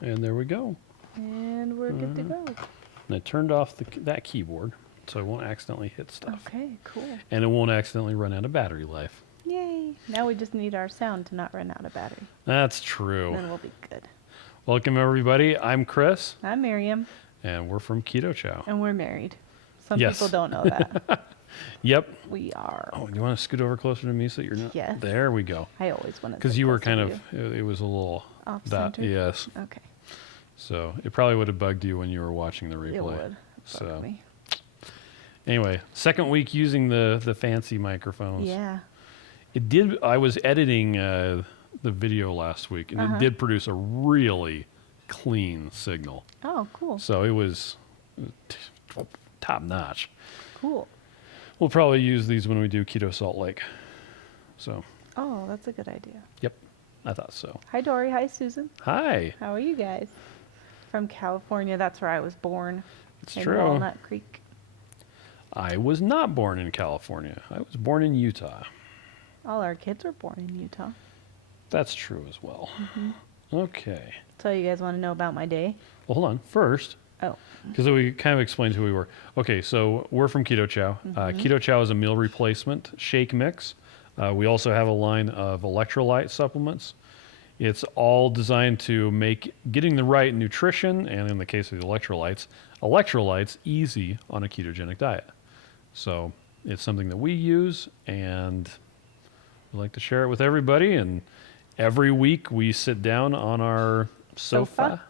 And there we go. And we're good to go. And I turned off that keyboard so I won't accidentally hit stuff. Okay, cool. And it won't accidentally run out of battery life. Yay. Now we just need our sound to not run out of battery. That's true. And then we'll be good. Welcome, everybody. I'm Chris. I'm Miriam. And we're from Keto Chow. And we're married. Some Yes. people don't know that. Yep. We are. Oh, you want to scoot over closer to me so you're not? Yes. There we go. I always want to. Because you were kind of, it was a little... Off-center? Yes. Okay. So it probably would have bugged you when you were watching the replay. It would. So Me. anyway, second week using the fancy microphones. Yeah. It did. I was editing the video last week, and it did produce a really clean signal. Oh, cool. So it was top notch. Cool. We'll probably use these when we do Keto Salt Lake. So. Oh, that's a good idea. Yep, I thought so. Hi, Dory. Hi, Susan. Hi. How are you guys? From California. That's where I was born. It's in true. Walnut Creek. I was not born in California. I was born in Utah. All our kids were born in Utah. That's true as well. Okay. So you guys want to know about my day? Well, hold on. First, Oh. because we kind of explained who we were. Okay, so we're from Keto Chow. Keto Chow is a meal replacement shake mix. We also have a line of electrolyte supplements. It's all designed to make getting the right nutrition, and in the case of the electrolytes easy on a ketogenic diet. So it's something that we use, and we like to share it with everybody. And every week we sit down on our sofa.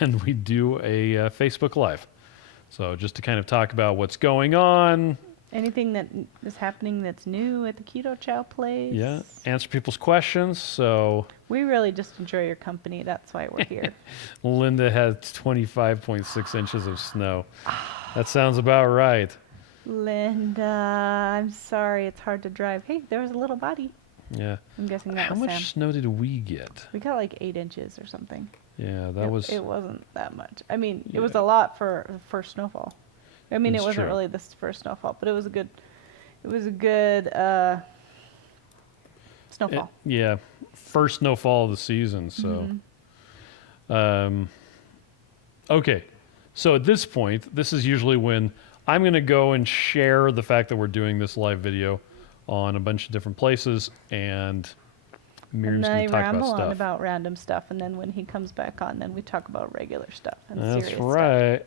And we do a Facebook Live. So just to kind of talk about what's going on. Anything that is happening that's new at the Keto Chow place. Yeah, answer people's questions. So We really just enjoy your company. That's why we're here. Linda has 25.6 inches of snow. That sounds about right. Linda, I'm sorry. It's hard to drive. Hey, there was a little body. Yeah. I'm guessing that How was much Sam. snow did we get? We got like 8 inches or something. Yeah, that was... It wasn't that much. I mean, Yeah. it was a lot for first snowfall. I mean, It's it wasn't true. really the first snowfall, but it was a good snowfall. Yeah, first snowfall of the season, so... Okay, so at this point, this is usually when I'm going to go and share the fact that we're doing this live video on a bunch of different places, and Miriam's And going I to talk ramble about on stuff. about random stuff, and then when he comes back on, then we talk about regular stuff and That's serious stuff. right.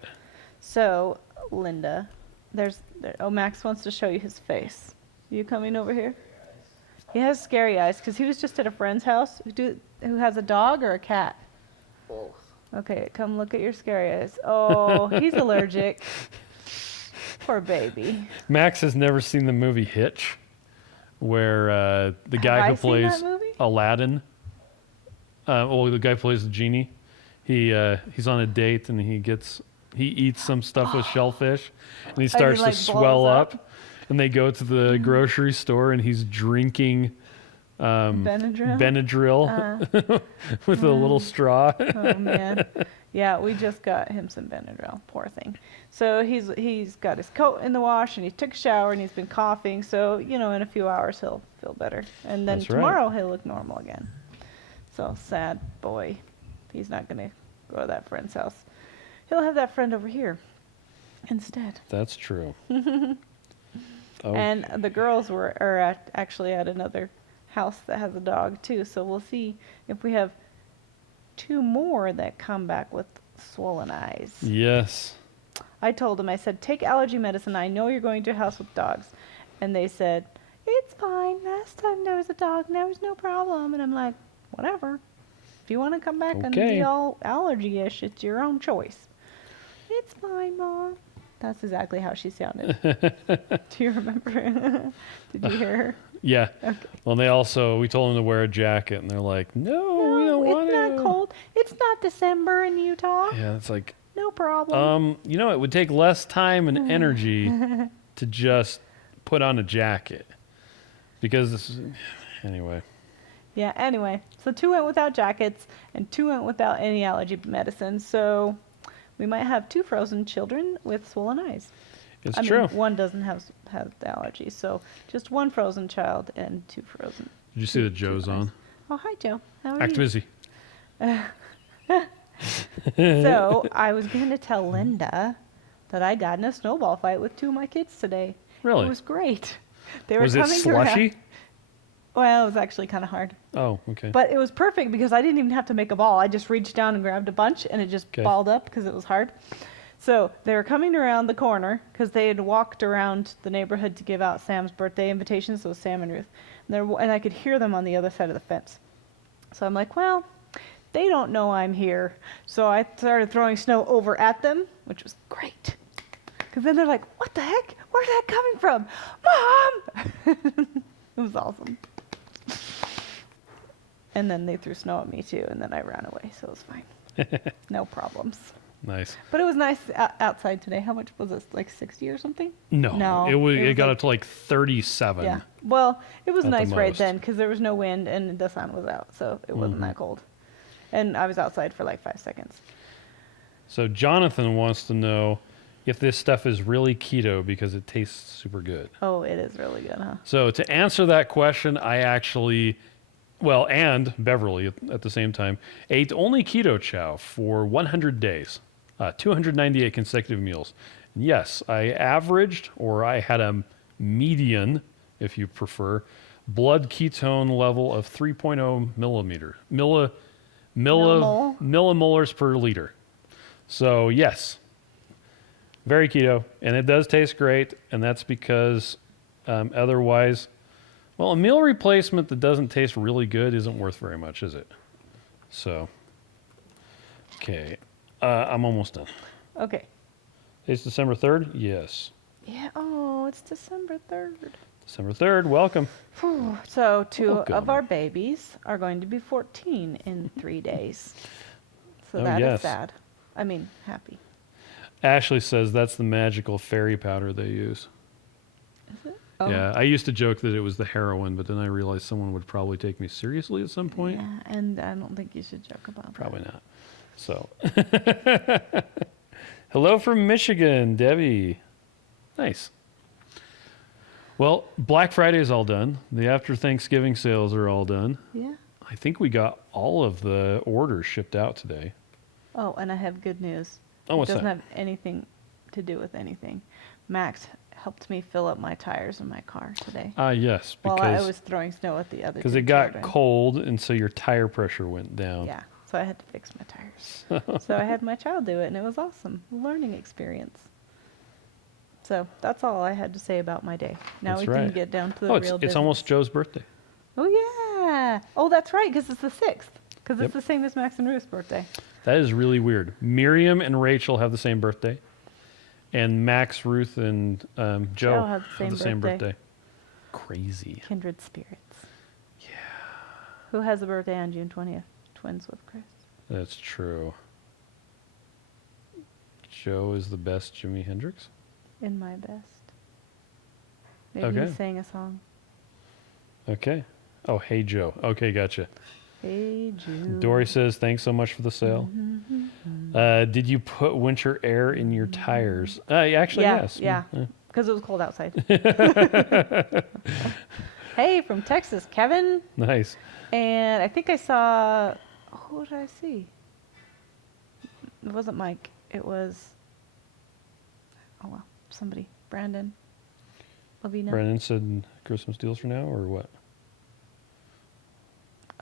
So, Linda, Max wants to show you his face. You coming over here? He has scary eyes because he was just at a friend's house who has a dog or a cat. Both. Okay, come look at your scary eyes. Oh, he's allergic. Poor baby. Max has never seen the movie Hitch, where the guy I who seen plays that movie? Aladdin, the guy who plays the genie, he's on a date and he eats some stuff with shellfish, and he starts like, to swell blows up. up? And they go to the grocery store, and he's drinking Benadryl with a little straw. Oh man, yeah, we just got him some Benadryl. Poor thing. So he's got his coat in the wash, and he took a shower, and he's been coughing. So in a few hours he'll feel better, and then That's right. tomorrow he'll look normal again. So sad boy, he's not gonna go to that friend's house. He'll have that friend over here instead. That's true. And the girls are actually at another house that has a dog too. So we'll see if we have 2 more that come back with swollen eyes. Yes. I told them, I said, take allergy medicine. I know you're going to a house with dogs. And they said, it's fine. Last time there was a dog and there was no problem. And I'm like, whatever. If you want to come back and Okay. be all allergy-ish, it's your own choice. It's fine, Mom. That's exactly how she sounded. Do you remember? Did you hear her? Yeah. Okay. Well, we told them to wear a jacket, and they're like, no, we don't want it's to. not cold. It's not December in Utah. Yeah, it's like, No problem. it would take less time and energy to just put on a jacket. Because anyway. Yeah, anyway. So 2 went without jackets, and 2 went without any allergy medicine. So we might have 2 frozen children with swollen eyes. It's I true. mean, one doesn't have the allergy. So just 1 frozen child and 2 frozen. Did you see that Joe's on? Oh, hi, Joe. How are Act you? busy. So I was going to tell Linda that I got in a snowball fight with 2 of my kids today. Really? It was great. They were Was it coming slushy? around. Well, it was actually kind of hard. Oh, okay. But it was perfect because I didn't even have to make a ball. I just reached down and grabbed a bunch, and it just Okay. balled up because it was hard. So they were coming around the corner because they had walked around the neighborhood to give out Sam's birthday invitations. So it was Sam and Ruth. And I could hear them on the other side of the fence. So I'm like, well, they don't know I'm here. So I started throwing snow over at them, which was great. Because then they're like, what the heck? Where's that coming from? Mom! It was awesome. And then they threw snow at me too, and then I ran away, so it was fine. No problems. Nice. But it was nice outside today. How much was it? Like 60 or something? No, it got up to like 37. Yeah. Well, it was At the nice right most. then because there was no wind and the sun was out, so it wasn't that cold. And I was outside for like 5 seconds. So Jonathan wants to know if this stuff is really keto because it tastes super good. Oh, it is really good, huh? So to answer that question, I actually, well, and Beverly at the same time, ate only Keto Chow for 100 days, 298 consecutive meals. And yes, I averaged, or I had a median, if you prefer, blood ketone level of 3.0 millimolars per liter. So yes, very keto, and it does taste great, and that's because otherwise, well, a meal replacement that doesn't taste really good isn't worth very much, is it? So, okay, I'm almost done. Okay. It's December 3rd? Yes. Yeah. Oh, it's December 3rd. December 3rd, welcome. Whew. So 2 Welcome. of our babies are going to be 14 in 3 days. So Oh, that is yes. sad. I mean, happy. Ashley says that's the magical fairy powder they use. Is it? Oh. Yeah, I used to joke that it was the heroin, but then I realized someone would probably take me seriously at some point. Yeah, and I don't think you should joke about Probably not. So, that. hello from Michigan, Debbie. Nice. Well, Black Friday is all done. The after Thanksgiving sales are all done. Yeah. I think we got all of the orders shipped out today. Oh, and I have good news. Oh, what's it doesn't that? have anything to do with anything. Max helped me fill up my tires in my car today Yes, while I because was throwing snow at the other because two it got children. cold, and so your tire pressure went down. Yeah, so I had to fix my tires. So I had my child do it, and it was awesome. Learning experience. So that's all I had to say about my day. Now That's we can right. get down to the Oh, real it's business. almost Joe's birthday. Oh, yeah. Oh, that's right, because it's the 6th. Because Yep. it's the same as Max and Ruth's birthday. That is really weird. Miriam and Rachel have the same birthday, and Max, Ruth, and Joe have the same birthday. birthday. Crazy. Kindred spirits. Yeah. Who has a birthday on June 20th? Twins with Chris. That's true. Joe is the best Jimi Hendrix. In my best. Maybe Okay. he sang a song. Okay. Oh, hey Joe. Okay, gotcha. Hey, June. Dory says, thanks so much for the sale. Did you put winter air in your tires? Actually, Yeah, yes. yeah. Because it was cold outside. Hey, from Texas, Kevin. Nice. And I think I saw, who did I see? It wasn't Mike. It was, oh well, somebody. Brandon. Lavina. Brennan said Christmas deals for now, or what?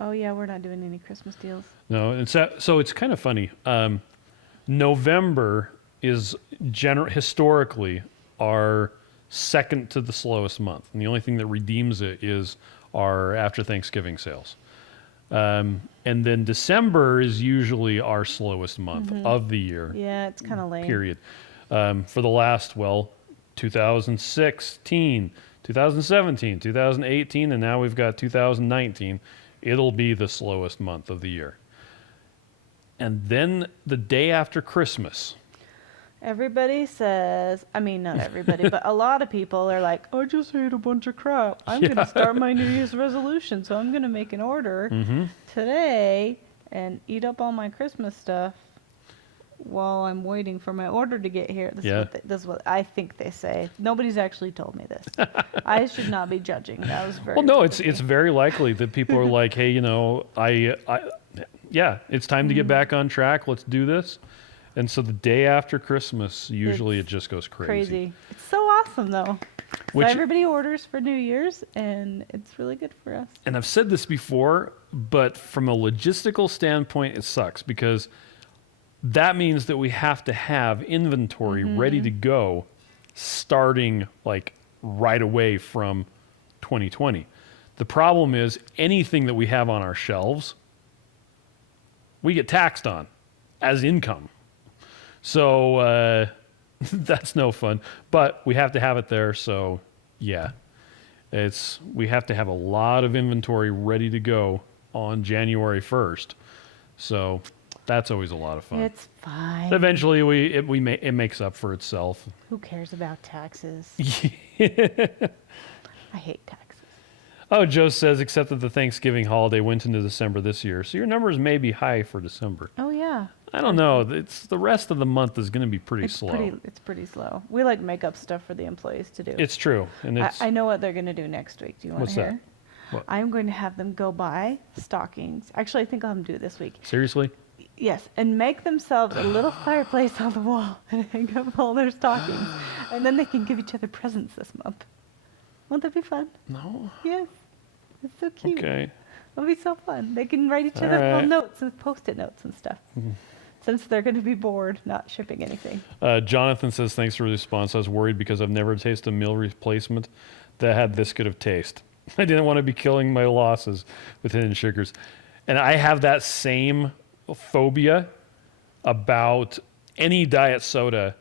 Oh yeah, we're not doing any Christmas deals. No, so it's kind of funny. November is historically our second to the slowest month, and the only thing that redeems it is our after Thanksgiving sales. And then December is usually our slowest month of the year. Yeah, it's kind of lame. Period. For the last 2016, 2017, 2018, and now we've got 2019. It'll be the slowest month of the year. And then the day after Christmas. Everybody says, I mean, not everybody, but a lot of people are like, I just ate a bunch of crap. I'm going to start my New Year's resolution. So I'm going to make an order today and eat up all my Christmas stuff while I'm waiting for my order to get here. This is what I think they say. Nobody's actually told me this. I should not be judging. That was very Well, no, rude it's of me. very likely that people are like, hey, yeah, it's time to get back on track. Let's do this. And so the day after Christmas, usually it just goes crazy. It's so awesome, though. So Which- everybody orders for New Year's, and it's really good for us. And I've said this before, but from a logistical standpoint, it sucks because that means that we have to have inventory ready to go starting like right away from 2020. The problem is anything that we have on our shelves, we get taxed on as income. So that's no fun, but we have to have it there. So yeah, we have to have a lot of inventory ready to go on January 1st. So that's always a lot of fun. It's fine. Eventually, it makes up for itself. Who cares about taxes? I hate taxes. Oh, Joe says, except that the Thanksgiving holiday went into December this year, so your numbers may be high for December. Oh, yeah. I don't know. It's the rest of the month is going to be pretty slow. It's pretty slow. We like make up stuff for the employees to do. It's true, and it's I know what they're going to do next week. Do you want What's to that? hear? What? I'm going to have them go buy stockings. Actually, I think I'll have them do it this week. Seriously. Yes, and make themselves a little fireplace on the wall and hang up all their stockings. And then they can give each other presents this month. Won't that be fun? No. Yes. It's so cute. Okay. It'll be so fun. They can write each All other little right. notes and post-it notes and stuff. Since they're going to be bored not shipping anything. Jonathan says, thanks for the response. I was worried because I've never tasted a meal replacement that had this good of taste. I didn't want to be killing my losses with hidden sugars. And I have that same phobia about any diet soda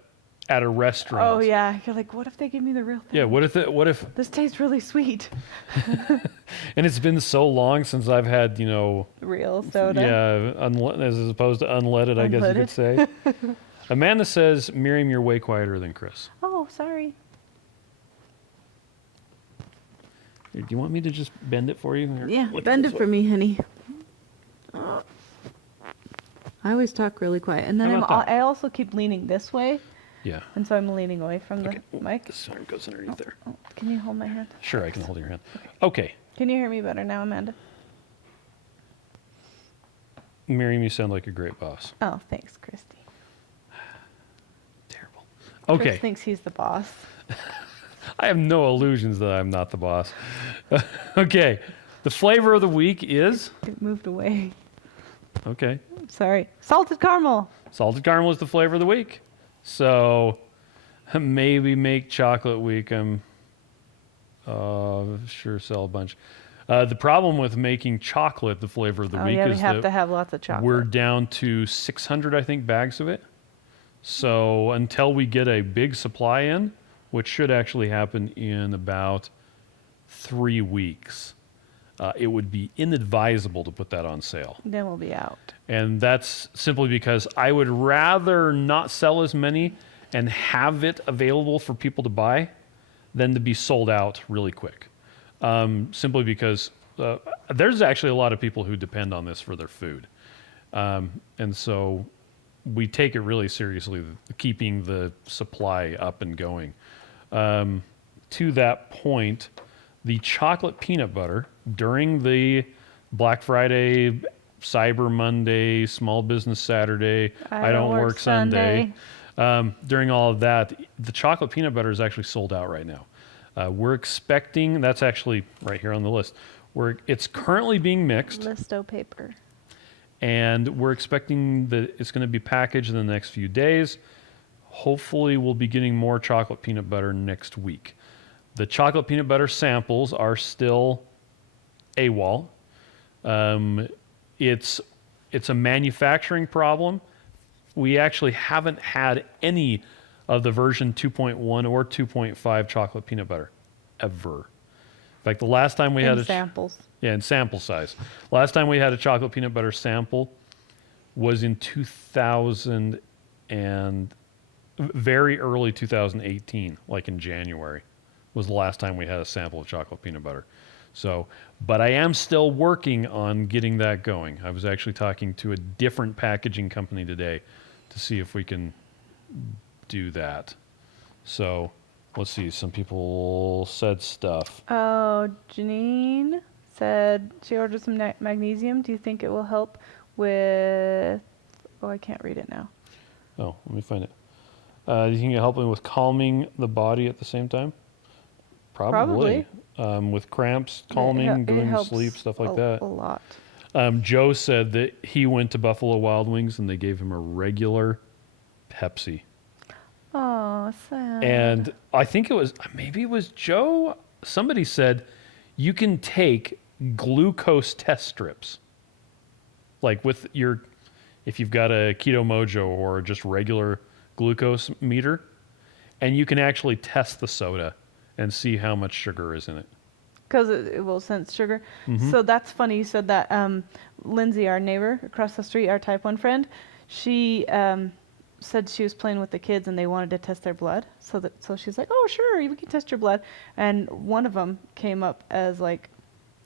at a restaurant. Oh, yeah. You're like, what if they give me the real thing? Yeah, what if This tastes really sweet. and it's been so long since I've had, Real soda. yeah, as opposed to unleaded, I guess you could say. Amanda says, Miriam, you're way quieter than Chris. Oh, sorry. Do you want me to just bend it for you? Or Yeah, look bend this it for way? me, honey. I always talk really quiet. And then How about that? I also keep leaning this way. Yeah. And so I'm leaning away from Okay. the mic. This arm goes underneath there. Oh, can you hold my hand? Sure, I can hold your hand. Okay. Can you hear me better now, Amanda? Miriam, you sound like a great boss. Oh, thanks, Christy. Terrible. Chris Okay. thinks he's the boss. I have no illusions that I'm not the boss. Okay. The flavor of the week is, It moved away. okay, Sorry. Salted caramel. salted caramel is the flavor of the week. So maybe make chocolate week. I'm sure sell a bunch. The problem with making chocolate the flavor of the Oh, week yeah, we is have that to have lots of chocolate. we're down to 600, I think, bags of it. So until we get a big supply in, which should actually happen in about 3 weeks, it would be inadvisable to put that on sale. Then we'll be out. And that's simply because I would rather not sell as many and have it available for people to buy than to be sold out really quick. Simply because there's actually a lot of people who depend on this for their food. And so we take it really seriously, keeping the supply up and going. To that point, the chocolate peanut butter during the Black Friday, Cyber Monday, Small Business Saturday, I don't work Sunday. During all of that, the chocolate peanut butter is actually sold out right now. We're expecting, that's actually right here on the list, it's currently being mixed, Listo paper. and we're expecting that it's going to be packaged in the next few days. Hopefully, we'll be getting more chocolate peanut butter next week. The chocolate peanut butter samples are still AWOL. It's a manufacturing problem. We actually haven't had any of the version 2.1 or 2.5 chocolate peanut butter ever. In fact, the last time we had samples. in sample size. Last time we had a chocolate peanut butter sample was in 2000 and very early 2018, like in January, was the last time we had a sample of chocolate peanut butter. So, but I am still working on getting that going. I was actually talking to a different packaging company today to see if we can do that. So, let's see. Some people said stuff. Oh, Janine said she ordered some magnesium. Do you think it will help with, oh, I can't read it now. Oh, let me find it. You think it helping with calming the body at the same time? Probably. With cramps, calming, It going to helps sleep, stuff like that. a lot. Joe said that he went to Buffalo Wild Wings and they gave him a regular Pepsi. Oh, sad. And I think maybe it was Joe. Somebody said you can take glucose test strips. Like if you've got a Keto Mojo or just regular glucose meter, and you can actually test the soda and see how much sugar is in it. Because it will sense sugar. Mm-hmm. So that's funny you said that. Lindsay, our neighbor across the street, our type 1 friend, she said she was playing with the kids and they wanted to test their blood. So she's like, oh, sure, we can test your blood. And one of them came up as like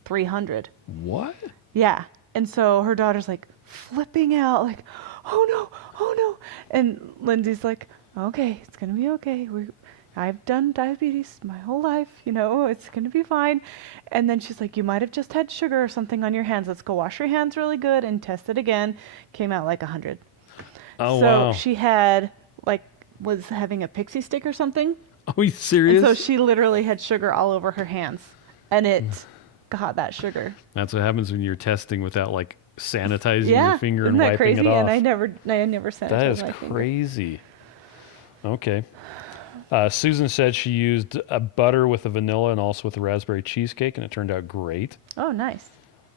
300. What? Yeah. And so her daughter's like flipping out, like, oh no. And Lindsay's like, okay, it's going to be okay. I've done diabetes my whole life, it's going to be fine. And then she's like, you might have just had sugar or something on your hands. Let's go wash your hands really good and test it again. Came out like 100. Oh, so wow. she had, was having a pixie stick or something. Are you serious? And so she literally had sugar all over her hands. And it got that sugar. That's what happens when you're testing without sanitizing Yeah. your finger Isn't and that wiping crazy? it off. And I never sanitized That is my finger. crazy. Okay. Susan said she used a butter with the vanilla and also with the raspberry cheesecake, and it turned out great. Oh, nice.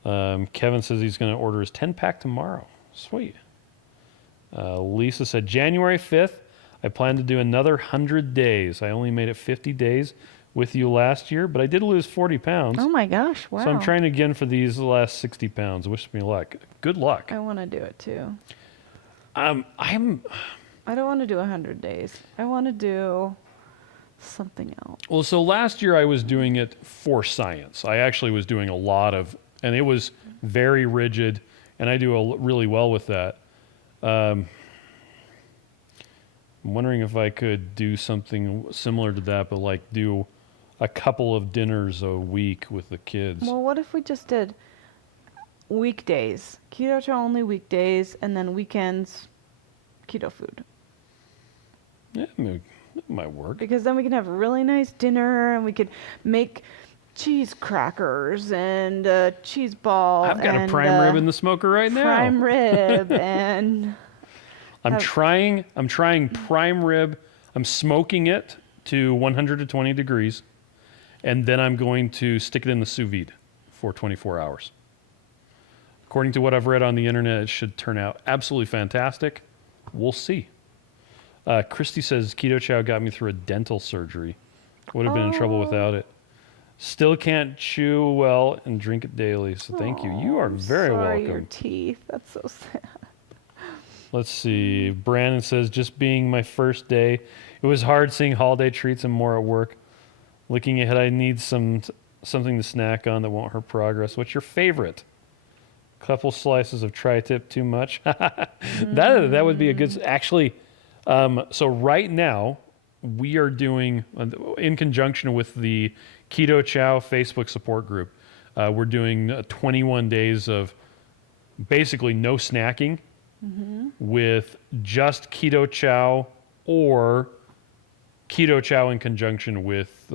Kevin says he's going to order his 10-pack tomorrow. Sweet. Lisa said, January 5th, I plan to do another 100 days. I only made it 50 days with you last year, but I did lose 40 pounds. Oh, my gosh. Wow. So I'm trying again for these last 60 pounds. Wish me luck. Good luck. I want to do it, too. I'm I don't want to do 100 days. I want to do something else. Well, so last year I was doing it for science. I actually was doing a lot of, and it was very rigid, and I do really well with that. I'm wondering if I could do something similar to that, but do a couple of dinners a week with the kids. Well, what if we just did weekdays? Keto Chow only weekdays, and then weekends, keto food. Yeah, it might work. Because then we can have a really nice dinner, and we could make cheese crackers and a cheese ball. I've got a prime rib in the smoker right now. Prime rib and... I'm trying prime rib. I'm smoking it to 120 degrees, and then I'm going to stick it in the sous vide for 24 hours. According to what I've read on the internet, it should turn out absolutely fantastic. We'll see. Christy says, Keto Chow got me through a dental surgery. Would have been in trouble without it. Still can't chew well and drink it daily, so thank you. You are very sorry, welcome. your teeth. That's so sad. Let's see. Brandon says, just being my first day, it was hard seeing holiday treats and more at work. Looking ahead, I need something to snack on that won't hurt progress. What's your favorite? Couple slices of tri-tip, too much? That would be a good... Actually, so right now, we are doing, in conjunction with the Keto Chow Facebook support group, we're doing 21 days of basically no snacking with just Keto Chow or Keto Chow in conjunction with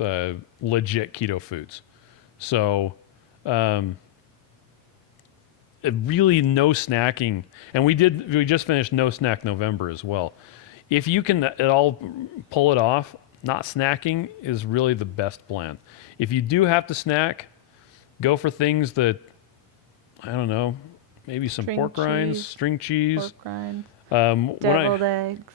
legit keto foods. So really no snacking. And we just finished No Snack November as well. If you can at all pull it off, not snacking is really the best plan. If you do have to snack, go for things that, I don't know, maybe some pork rinds, string cheese. Pork rinds, Deviled eggs.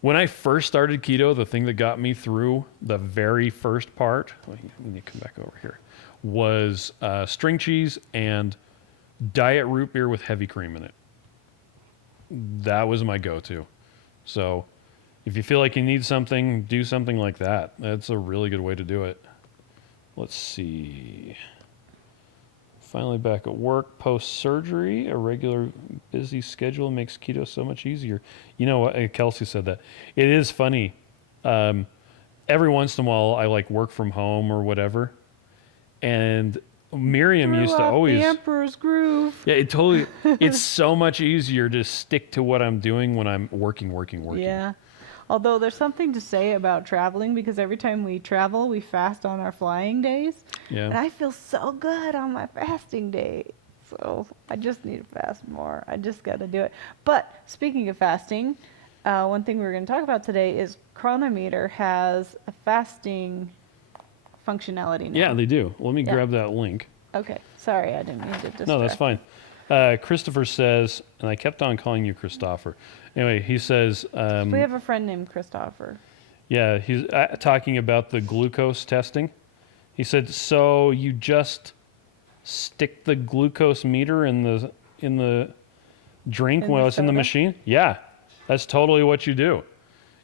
When I first started keto, the thing that got me through the very first part, we need to come back over here, was string cheese and diet root beer with heavy cream in it. That was my go-to. So if you feel like you need something, do something like that. That's a really good way to do it. Let's see. Finally back at work post-surgery. A regular busy schedule makes keto so much easier. You know what? Kelsey said that. It is funny. Every once in a while, I work from home or whatever. And Miriam used to Threw off always. the Emperor's Groove. Yeah, it totally. It's so much easier to stick to what I'm doing when I'm working. Yeah. Although there's something to say about traveling because every time we travel, we fast on our flying days. Yeah. And I feel so good on my fasting day. So I just need to fast more. I just got to do it. But speaking of fasting, one thing we're going to talk about today is Chronometer has a fasting functionality now. Yeah, they do. Let me Yeah. grab that link. Okay. Sorry, I didn't mean to distract. No, that's fine. Christopher says, and I kept on calling you Christopher. Anyway, he says, We have a friend named Christopher. yeah, he's talking about the glucose testing. He said, so you just stick the glucose meter in the drink In while the it's in the soda? machine? Yeah, that's totally what you do.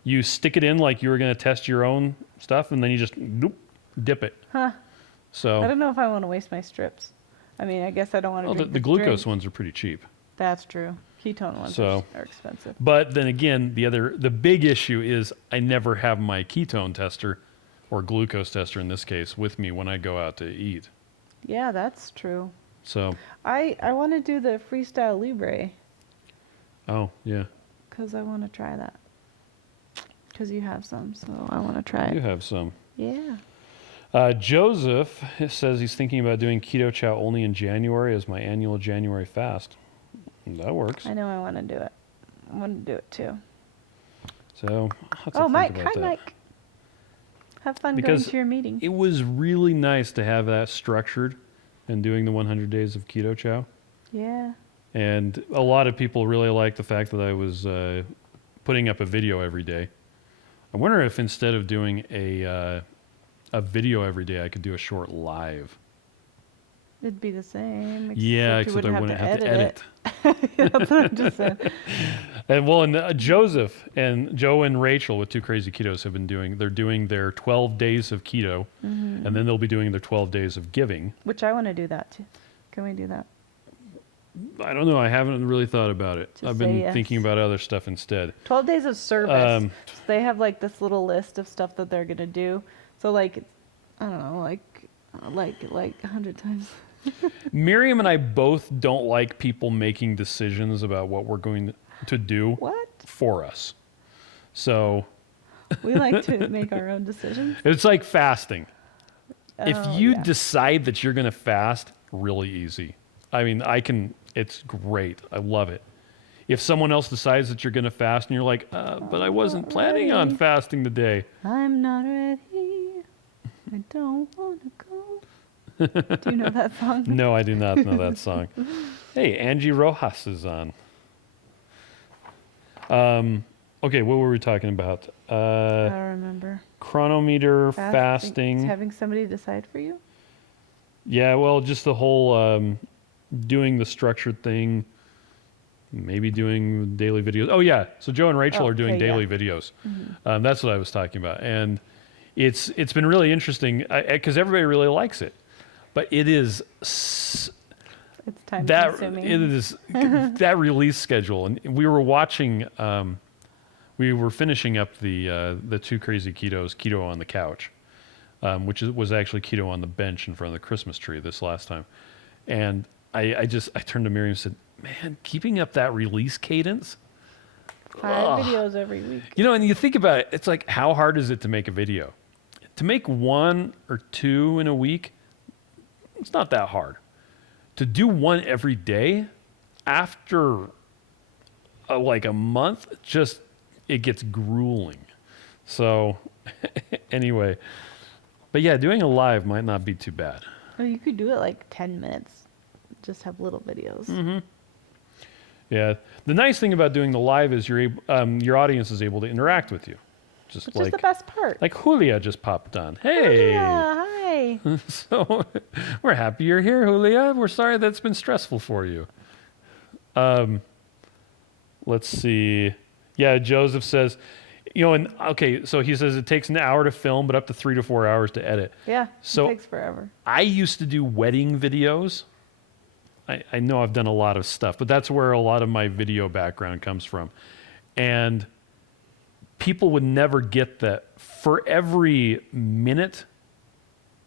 You stick it in like you were going to test your own stuff, and then you just dip it. Huh. I So don't know if I want to waste my strips. I mean, I guess I don't want to well, drink the glucose drink. ones are pretty cheap. That's true. Ketone ones So- are expensive. But then again, the big issue is I never have my ketone tester or glucose tester in this case with me when I go out to eat. Yeah, that's true. So, I want to do the Freestyle Libre oh yeah, because I want to try that. Because you have some, so I want to try you it. have some. Yeah. Joseph says he's thinking about doing Keto Chow only in January as my annual January fast. That works. I know I want to do it. I want to do it too. So, I'll have to Oh, think Mike. about Hi, that. Mike. Have fun Because going to your meeting. It was really nice to have that structured and doing the 100 days of Keto Chow. Yeah. And a lot of people really liked the fact that I was putting up a video every day. I wonder if instead of doing a video every day, I could do a short live. It'd be the same. Yeah, except you except I wouldn't have to edit. it. That's what I'm just saying. And Joseph and Joe and Rachel with Two Crazy Ketos have been they're doing their 12 days of keto, and then they'll be doing their 12 days of giving. Which I want to do that too. Can we do that? I don't know. I haven't really thought about it. Just I've say been yes. thinking about other stuff instead. 12 days of service. So they have like this little list of stuff that they're going to do. So like, I don't know, like 100 times. Miriam and I both don't like people making decisions about what we're going to do What? for us. So We like to make our own decisions. it's like fasting. If Oh, you yeah. decide that you're going to fast, really easy. I mean, it's great. I love it. If someone else decides that you're going to fast and you're like, but I wasn't planning on ready. fasting today. I'm not ready. I don't want to go. Do you know that song? No, I do not know that song. Hey, Angie Rojas is on. Okay, what were we talking about? I don't remember. Chronometer, fasting. Having somebody decide for you? Yeah, well, just the whole doing the structured thing, maybe doing daily videos. Oh, yeah. So Joe and Rachel are doing Okay, daily yeah. videos. That's what I was talking about. And it's been really interesting because everybody really likes it. But it is It's time that consuming. it is that release schedule, and we were watching. We were finishing up the Two Crazy Ketos, Keto on the Couch, which was actually Keto on the Bench in front of the Christmas tree this last time, and I turned to Miriam and said, "Man, keeping up that release cadence." 5 videos every week. You know, and you think about it, it's like, how hard is it to make a video? To make 1 or 2 in a week, it's not that hard. To do one every day, after like a month, it gets grueling. So anyway, but yeah, doing a live might not be too bad. Or you could do it like 10 minutes. Just have little videos. Mm-hmm. Yeah, the nice thing about doing the live is your audience is able to interact with you. Just Which is the best part. like Julia just popped on. Hey. Yeah, hi. So we're happy you're here, Julia. We're sorry that's been stressful for you. Let's see. Yeah, Joseph says, and okay, so he says it takes an hour to film, but up to 3 to 4 hours to edit. Yeah, So- it takes forever. I used to do wedding videos. I know I've done a lot of stuff, but that's where a lot of my video background comes from. And people would never get that for every minute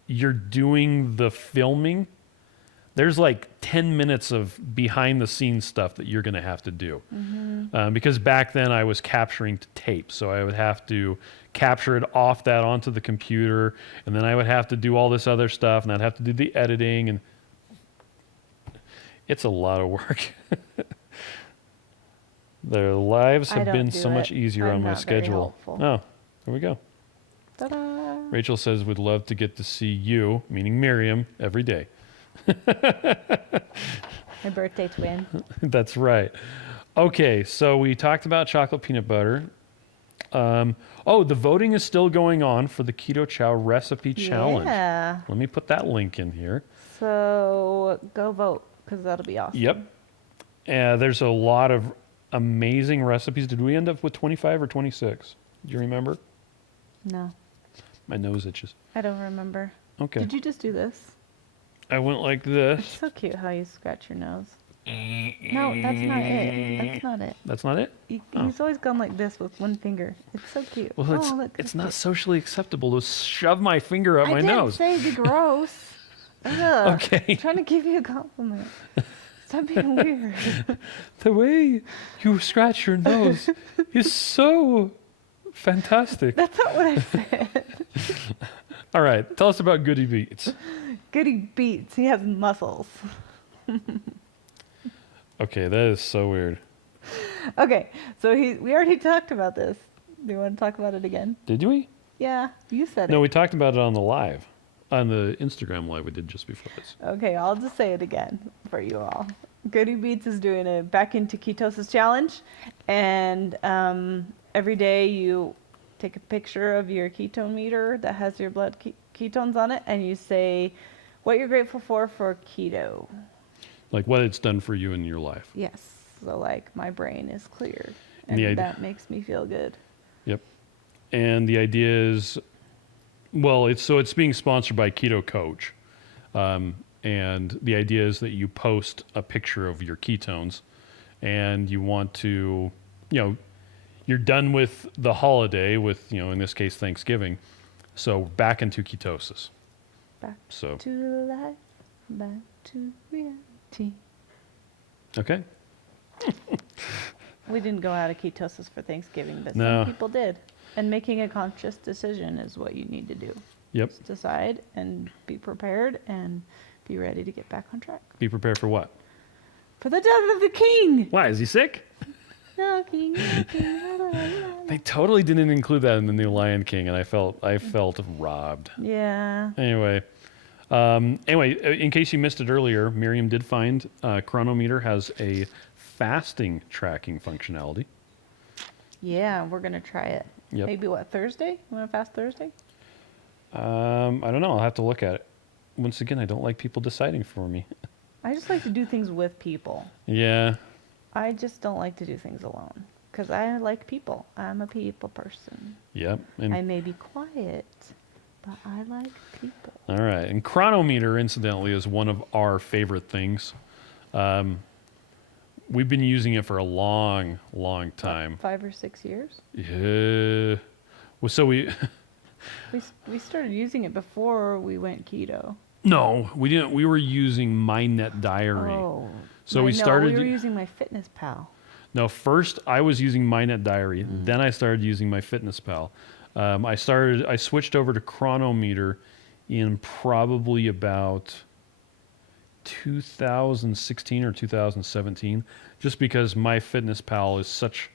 you're doing the filming, there's like 10 minutes of behind the scenes stuff that you're going to have to do. Because back then I was capturing to tape. So I would have to capture it off that onto the computer. And then I would have to do all this other stuff. And I'd have to do the editing. And it's a lot of work. Their lives have been so much easier on my schedule. Oh, there we go. Ta-da! Rachel says, would love to get to see you, meaning Miriam, every day. My birthday twin. That's right. Okay, so we talked about chocolate peanut butter. The voting is still going on for the Keto Chow recipe challenge. Yeah. Let me put that link in here. So go vote, because that'll be awesome. Yep. There's a lot of amazing recipes. Did we end up with 25 or 26? Do you remember? No, My nose itches. I don't remember. Okay. Did you just do this? I went like It's this. so cute how you scratch your nose. No, that's not it. That's not it. That's not it? He's always gone like this with one finger. It's so cute. Well, look, it's not socially acceptable to shove my finger up my I nose. didn't say be gross. Ugh. Okay. I'm trying to give you a compliment. Stop being weird. The way you scratch your nose is so fantastic. That's not what I said. All right, tell us about Goody Beats. Goody Beats. He has muscles. Okay, that is so weird. Okay, so we already talked about this. Do you want to talk about it again? Did we? Yeah, you said No, it. we talked about it on the live, on the Instagram live we did just before this. Okay, I'll just say it again for you all. Goody Beats is doing a back into ketosis challenge, and every day you take a picture of your ketone meter that has your blood ketones on it, and you say what you're grateful for keto. Like what it's done for you in your life. Yes, so like my brain is cleared, The and idea- that makes me feel good. Yep. And the idea is, well, it's being sponsored by Keto Coach. And the idea is that you post a picture of your ketones and you want to, you're done with the holiday with, in this case, Thanksgiving. So back into ketosis. Back So, to life, back to reality. okay. We didn't go out of ketosis for Thanksgiving, but No. some people did. And making a conscious decision is what you need to do. Yep. Just decide and be prepared and be ready to get back on track. Be prepared for what? For the death of the king! Why? Is he sick? No, king, no, king, la, la, la, la. They totally didn't include that in the new Lion King, and I felt robbed. Yeah. Anyway, in case you missed it earlier, Miriam did find Chronometer has a fasting tracking functionality. Yeah, we're going to try it. Yep. Maybe what, Thursday? You want to fast Thursday? I don't know. I'll have to look at it. Once again, I don't like people deciding for me. I just like to do things with people. Yeah. I just don't like to do things alone. Because I like people. I'm a people person. Yep. And, I may be quiet, but I like people. all right. And Chronometer, incidentally, is one of our favorite things. We've been using it for a long, long time. 5 or 6 years? Yeah. Well, so we We started using it before we went keto. no, we didn't. We were using MyNet Diary. Oh. So we started. we were using my Fitness Pal. No, first I was using MyNet Diary. Then I started using my Fitness Pal. I switched over to Chronometer in probably about 2016 or 2017, just because my Fitness Pal is such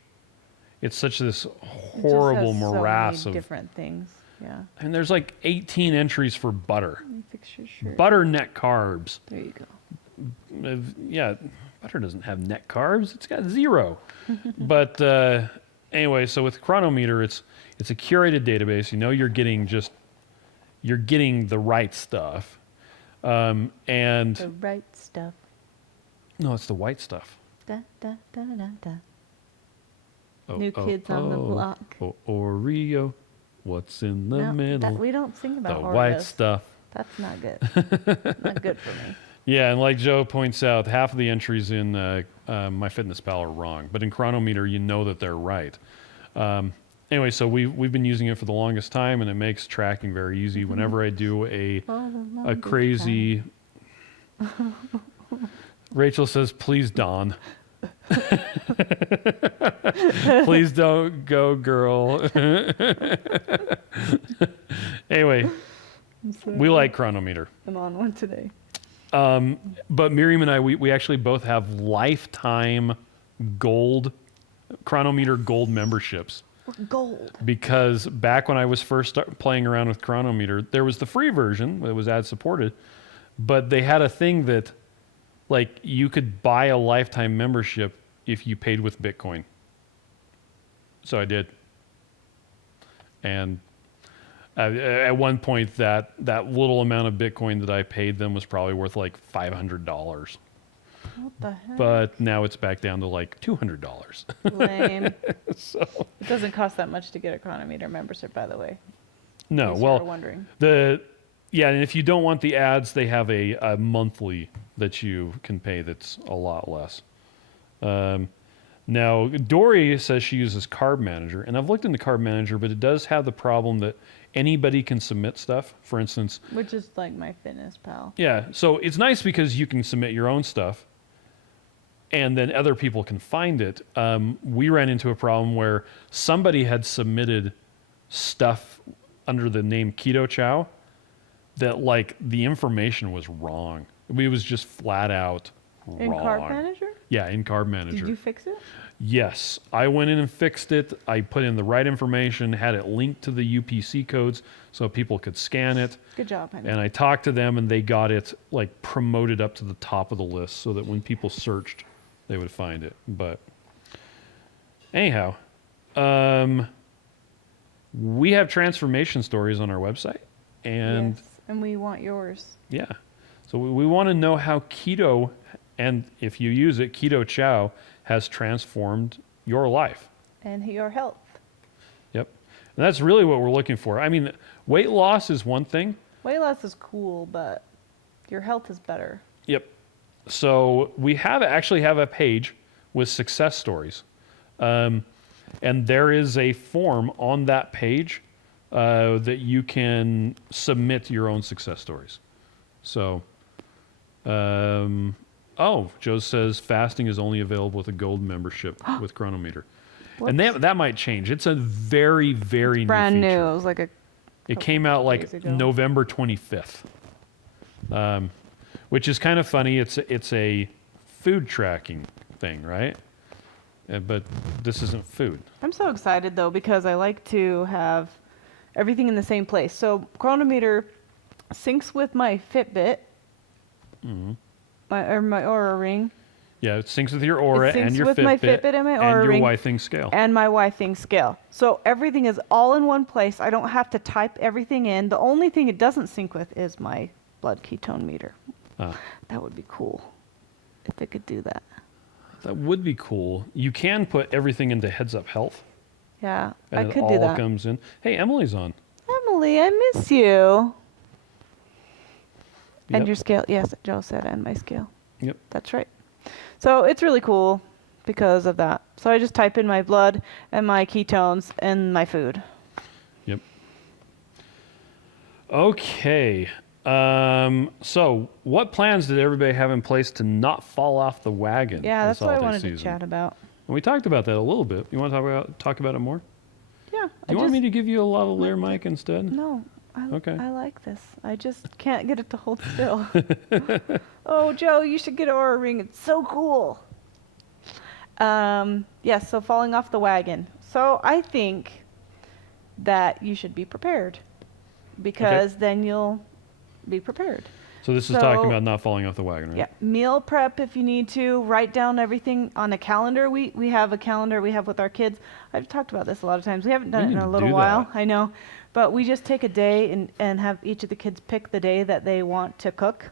this horrible it just has morass so many of. different things. Yeah. And there's like 18 entries for butter, Let me fix your shirt. butter net carbs. There you go. Yeah, butter doesn't have net carbs. It's got 0. But anyway, so with Chronometer, it's a curated database. You're getting the right stuff. And The right stuff. no, it's the white stuff. Da, da, da, da, da. Oh, New Kids on the Block. Oh, Oreo, what's in the No, middle? we don't sing The about white Oreos. stuff. That's not good. Not good for me. Yeah, and like Joe points out, half of the entries in MyFitnessPal are wrong, but in Chronometer, you know that they're right. Anyway, so we've been using it for the longest time, and it makes tracking very easy. Whenever I do a crazy, Rachel says, please, Dawn. Please don't go, girl. Anyway, we like Chronometer. I'm on one today. But Miriam and I, we actually both have lifetime gold, Chronometer gold memberships. Gold. Because back when I was first playing around with Chronometer, there was the free version that was ad supported, but they had a thing that, like, you could buy a lifetime membership if you paid with Bitcoin. So I did. And at one point, that little amount of Bitcoin that I paid them was probably worth like $500. What the heck? But now it's back down to like $200. Lame. So It doesn't cost that much to get a Chronometer membership, by the way. no, In case you well, were wondering. yeah, and if you don't want the ads, they have a monthly that you can pay that's a lot less. Now, Dory says she uses Carb Manager, and I've looked into Carb Manager, but it does have the problem that anybody can submit stuff. For instance, Which is like my Fitness Pal. yeah, so it's nice because you can submit your own stuff, and then other people can find it. We ran into a problem where somebody had submitted stuff under the name Keto Chow that, like, the information was wrong. It was just flat out wrong. In Carb Manager? Yeah, in Carb Manager. Did you fix it? Yes, I went in and fixed it. I put in the right information, had it linked to the UPC codes so people could scan it. Good job, honey. And I talked to them, and they got it, like, promoted up to the top of the list so that when people searched, they would find it. But anyhow, we have transformation stories on our website, and yes, and we want yours. yeah, so we want to know how keto, and if you use it, Keto Chow has transformed your life. And your health. Yep, and that's really what we're looking for. I mean, weight loss is one thing. Weight loss is cool, but your health is better. Yep. So we actually have a page with success stories. And there is a form on that page that you can submit your own success stories. So, Joe says fasting is only available with a gold membership with Chronometer. And that might change. It's a very, very Brand new new. feature. It was like It came out like days ago. November 25th, which is kind of funny. It's a food tracking thing, right? But this isn't food. I'm so excited though because I like to have everything in the same place. So Chronometer syncs with my Fitbit, my Oura Ring, Yeah, it syncs with your Aura It syncs and your with Fitbit, my Fitbit and my Oura your Ring. Y-Thing scale. and my Y-Thing scale. So everything is all in one place. I don't have to type everything in. The only thing it doesn't sync with is my blood ketone meter. That would be cool if it could do that. That would be cool. You can put everything into Heads Up Health, Yeah, and I it could all do that. comes in. Hey, Emily's on. Emily, I miss you. And Yep. your scale. Yes, Joe said, and my scale. Yep. That's right. So it's really cool because of that. So I just type in my blood and my ketones and my food. Yep. Okay. So what plans did everybody have in place to not fall off the wagon? Yeah, this that's what I holiday wanted season? to chat about. And we talked about that a little bit. You want to talk about it more? Yeah. Do you want me to give you a lavalier mic instead? No. Okay. I like this. I just can't get it to hold still. Oh, Joe, you should get an Oura Ring. It's so cool. Yes, so falling off the wagon. So I think that you should be prepared because then you'll be prepared. So this is talking So- about not falling off the wagon, right? Yeah, meal prep if you need to. Write down everything on a calendar. We have a calendar we have with our kids. I've talked about this a lot of times. We haven't done We it in need a to little do while. that. I know. But we just take a day and have each of the kids pick the day that they want to cook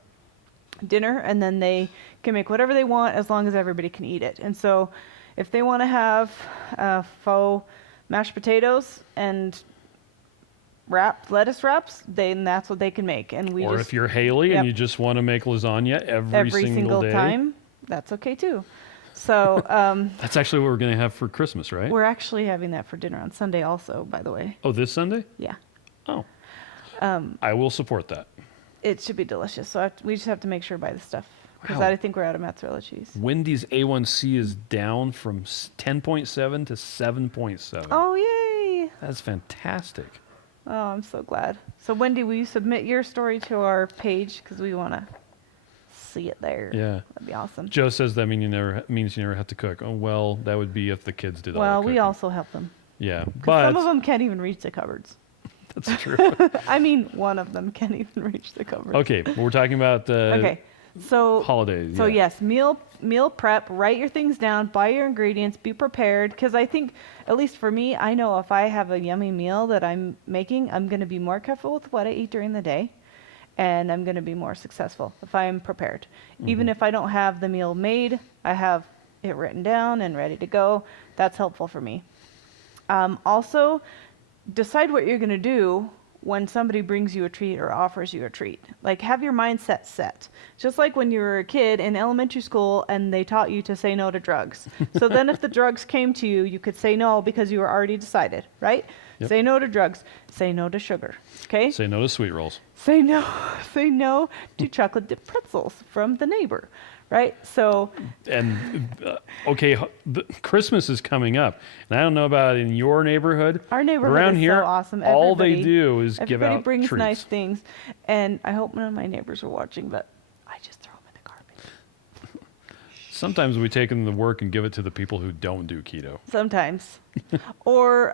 dinner, and then they can make whatever they want as long as everybody can eat it. And so if they want to have faux mashed potatoes and lettuce wraps, then that's what they can make. And we Or just if you're Haley Yep. and you just want to make lasagna every single day. time, that's okay too. So That's actually what we're going to have for Christmas, right? we're actually having that for dinner on Sunday also, by the way. Oh, this Sunday? Yeah. Oh. I will support that. it should be delicious. So we just have to make sure to buy the stuff because Wow. I think we're out of mozzarella cheese. Wendy's A1C is down from 10.7 to 7.7. Oh, yay! That's fantastic. Oh, I'm so glad. So, Wendy, will you submit your story to our page because we want to see it there? Yeah. That'd be awesome. Joe says that means you never have to cook. Oh, well, that would be if the kids did all Well, the we cooking. also help them. Yeah, 'Cause but some of them can't even reach the cupboards. that's true. I mean, one of them can't even reach the cupboards. Okay, we're talking about the Okay. So holidays. So yeah. yes, meal prep, write your things down, buy your ingredients, be prepared. Because I think, at least for me, I know if I have a yummy meal that I'm making, I'm going to be more careful with what I eat during the day. And I'm going to be more successful if I'm prepared. Even if I don't have the meal made, I have it written down and ready to go. That's helpful for me. Also, decide what you're going to do when somebody brings you a treat or offers you a treat. Like, have your mindset set. Just like when you were a kid in elementary school and they taught you to say no to drugs. So then if the drugs came to you, you could say no because you were already decided, right? Yep. Say no to drugs. Say no to sugar. Okay? Say no to sweet rolls. Say no to chocolate dipped pretzels from the neighbor, right? So And okay, Christmas is coming up, and I don't know about in your neighborhood. our neighborhood around is here, so awesome. all they Everybody- do is give everybody out brings treats. nice things, and I hope none of my neighbors are watching, but I just throw them in the garbage. Sometimes we take them to work and give it to the people who don't do keto. Sometimes, or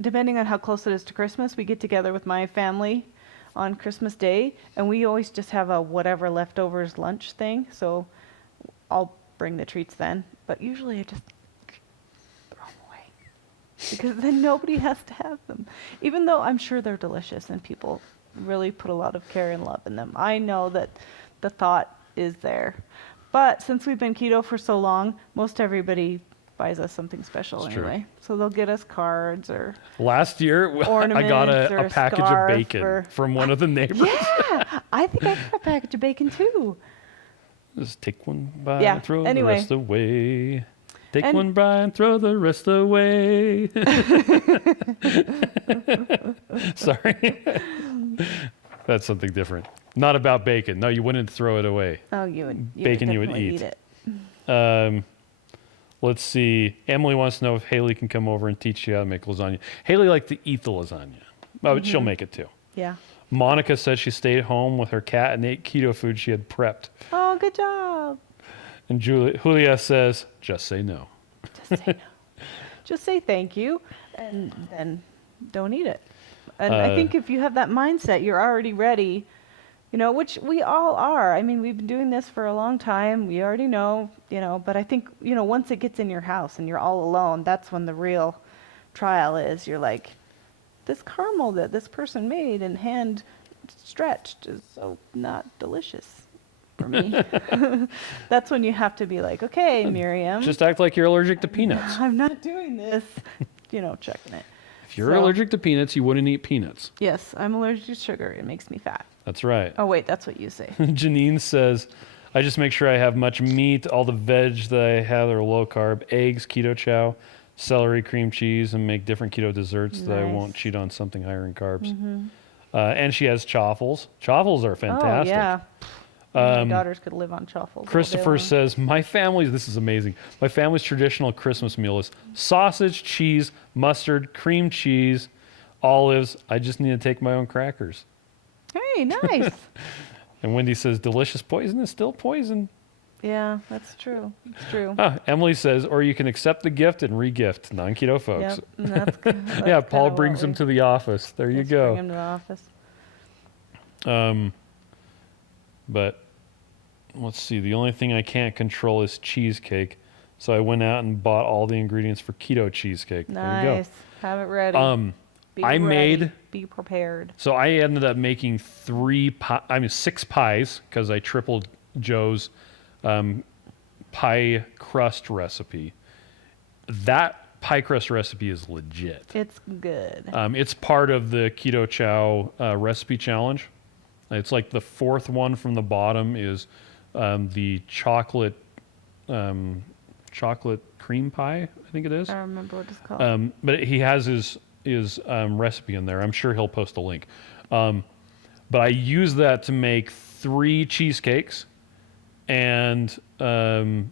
depending on how close it is to Christmas, we get together with my family on Christmas Day, and we always just have a whatever leftovers lunch thing. So I'll bring the treats then, but usually I just throw them away because then nobody has to have them. Even though I'm sure they're delicious and people really put a lot of care and love in them. I know that the thought is there. But since we've been keto for so long, most everybody buys us something special It's true. anyway. So they'll get us cards or Last year, I got ornaments or a a package of scarf bacon or- from one of the neighbors. yeah, I think I got a package of bacon too. Just take one by Yeah, and throw anyway. the rest away. Take And- one by and throw the rest away. Sorry. That's something different. Not about bacon. No, you wouldn't throw it away. Oh, you would Bacon you would definitely eat. it. Let's see. Emily wants to know if Haley can come over and teach you how to make lasagna. Haley likes to eat the lasagna. But she'll make it too. Yeah. Monica says she stayed home with her cat and ate keto food she had prepped. Oh, good job. And Julia says, just say no. Just say no. Just say thank you, and then don't eat it. And I think if you have that mindset, you're already ready. You know, which we all are. I mean, we've been doing this for a long time. We already know, but I think, once it gets in your house and you're all alone, that's when the real trial is. You're like, this caramel that this person made and hand stretched is so not delicious for me. That's when you have to be like, okay, Miriam, Just act like you're allergic to peanuts. I'm not doing this, checking it. If you're So- allergic to peanuts, you wouldn't eat peanuts. Yes, I'm allergic to sugar. It makes me fat. That's right. Oh, wait, that's what you say. Janine says, I just make sure I have much meat. All the veg that I have are low carb. Eggs, keto chow, celery, cream cheese, and make different keto desserts that I won't Nice. cheat on something higher in carbs. And she has chaffles. Chaffles are fantastic. Oh, yeah. My daughters could live on chaffles. all day Christopher long. says, this is amazing. My family's traditional Christmas meal is sausage, cheese, mustard, cream cheese, olives. I just need to take my own crackers. Hey, nice. And Wendy says, delicious poison is still poison. Yeah, that's true. It's true. Emily says, or you can accept the gift and re-gift non-keto folks. Yep, and that's Yeah, Paul brings them to the office. There you Bring go. them to the office. But let's see. The only thing I can't control is cheesecake. So I went out and bought all the ingredients for keto cheesecake. There you Nice. Have it ready. go. Be I ready. made. Be prepared. So I ended up making 6 pies because I tripled Joe's pie crust recipe. That pie crust recipe is legit. It's good. It's part of the Keto Chow recipe challenge. It's like the fourth one from the bottom is the chocolate cream pie, I think it is. I don't remember what it's called. But he has his recipe in there. I'm sure he'll post a link. But I used that to make 3 cheesecakes, and I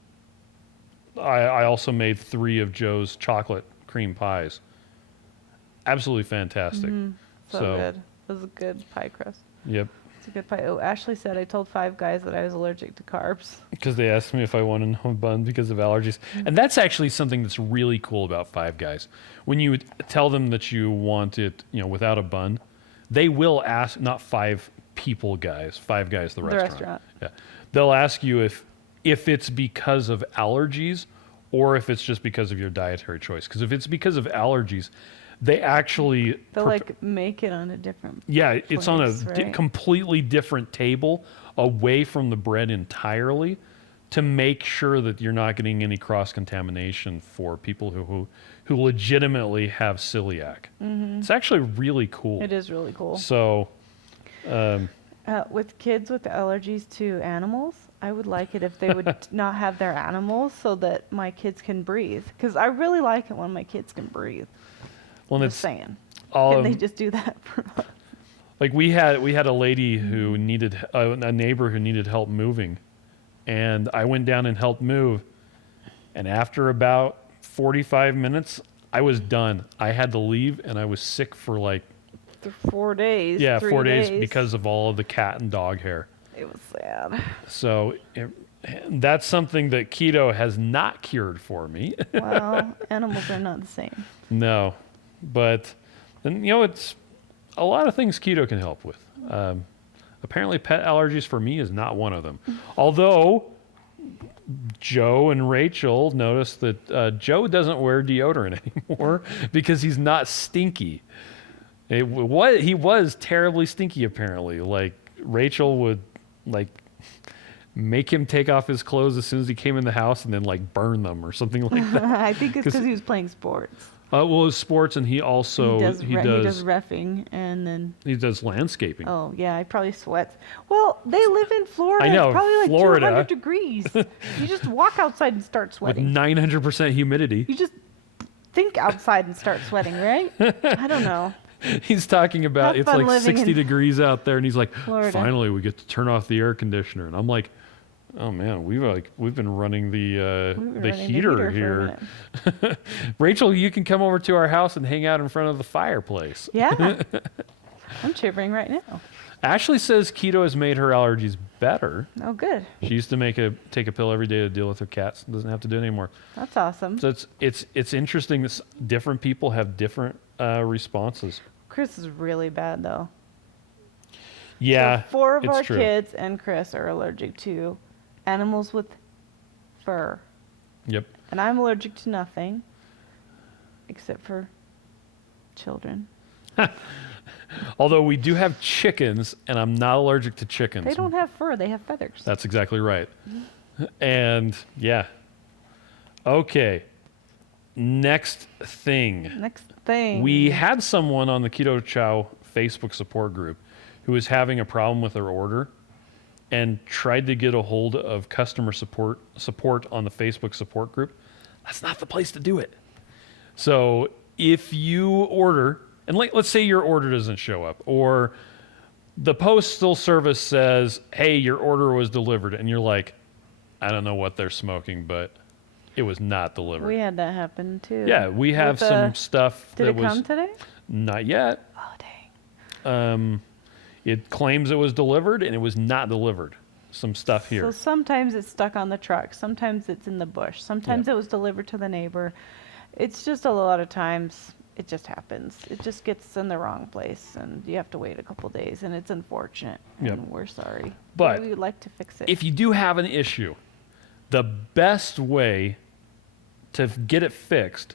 also made 3 of Joe's chocolate cream pies. Absolutely fantastic. So good. It was a good pie crust. Yep. It's a good pie. Oh, Ashley said I told 5 guys that I was allergic to carbs. Because they asked me if I wanted a bun because of allergies. And that's actually something that's really cool about Five Guys. When you tell them that you want it, without a bun, they will ask, not 5 people guys, Five Guys, the restaurant. Yeah. They'll ask you if it's because of allergies or if it's just because of your dietary choice. Because if it's because of allergies, they actually... They'll make it on a different place, it's on a right? completely different table away from the bread entirely to make sure that you're not getting any cross-contamination for people who legitimately have celiac. It's actually really cool. It is really cool. So... with kids with allergies to animals, I would like it if they would not have their animals so that my kids can breathe. Because I really like it when my kids can breathe. Well, Just saying. Can they just do that for us? Like we had a lady who needed a neighbor who needed help moving, and I went down and helped move, and after about 45 minutes, I was done. I had to leave, and I was sick for 4 days. Yeah, 3 4 days days because of all of the cat and dog hair. It was sad. So that's something that keto has not cured for me. Well, animals are not the same. No, but then it's a lot of things keto can help with. Apparently, pet allergies for me is not one of them. Although Joe and Rachel noticed that Joe doesn't wear deodorant anymore because he's not stinky. He was terribly stinky apparently. Like Rachel would make him take off his clothes as soon as he came in the house and then burn them or something like that. I think it's because he was playing sports. Well, it was sports, and he also he does reffing, and then he does landscaping. Oh yeah, he probably sweats. Well, they live in Florida. I know, it's probably Florida. 200 degrees. You just walk outside and start With sweating. 900% humidity. You just think outside and start sweating, right? I don't know. He's talking about Have it's fun 60 degrees out there, and he's like, Florida. finally we get to turn off the air conditioner, and I'm like, oh man, we've been running the heater here. Rachel, you can come over to our house and hang out in front of the fireplace. Yeah. I'm shivering right now. Ashley says keto has made her allergies better. Oh, good. She used to take a pill every day to deal with her cats. Doesn't have to do it anymore. That's awesome. So it's interesting that different people have different responses. Chris is really bad though. Yeah, So 4 of it's our true. kids and Chris are allergic to animals with fur. Yep. And I'm allergic to nothing except for children. Although we do have chickens, and I'm not allergic to chickens. They don't have fur, they have feathers. That's exactly right. And yeah. Okay. Next thing. Next thing. We had someone on the Keto Chow Facebook support group who was having a problem with their order and tried to get a hold of customer support on the Facebook support group. That's not the place to do it. So if you order, and let's say your order doesn't show up, or the postal service says, hey, your order was delivered, and you're like, I don't know what they're smoking, but it was not delivered. We had that happen too. Yeah, we have some stuff Did that it was... come today? Not yet. Oh, dang. It claims it was delivered, and it was not delivered. Some stuff here. So sometimes it's stuck on the truck. Sometimes it's in the bush. Sometimes it was delivered to the neighbor. It's just a lot of times it just happens. It just gets in the wrong place, and you have to wait a couple days, and it's unfortunate. And we're sorry. But we would like to fix it. If you do have an issue, the best way to get it fixed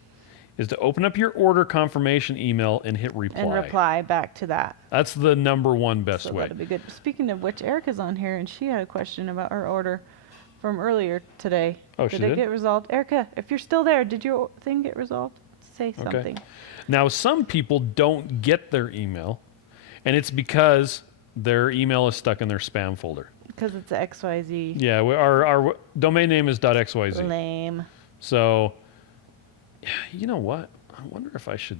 is to open up your order confirmation email and hit reply. And reply back to that. That's the number one best So way. that'd be good. Speaking of which, Erica's on here, and she had a question about her order from earlier today. Oh, did it get resolved? Erica, if you're still there, did your thing get resolved? Say something. Now, some people don't get their email, and it's because their email is stuck in their spam folder. Because it's XYZ. Yeah, our domain name is .xyz. Lame. So, you know what? I wonder if I should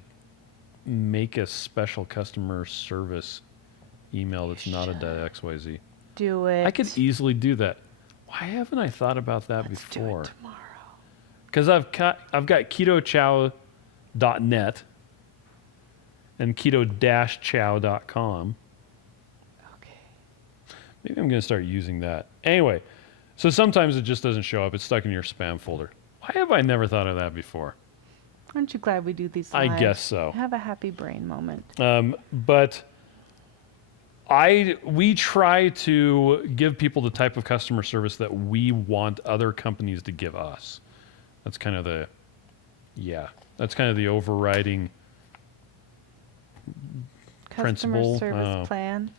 make a special customer service email that's not a .xyz. Do it. I could easily do that. Why haven't I thought about that Let's before? do it tomorrow. Because I've got ketochow.net and keto-chow.com. Okay. Maybe I'm going to start using that. Anyway, so sometimes it just doesn't show up. It's stuck in your spam folder. Why have I never thought of that before? Aren't you glad we do these I live? guess so. Have a happy brain moment. But we try to give people the type of customer service that we want other companies to give us. That's kind of the overriding principle. Customer service plan.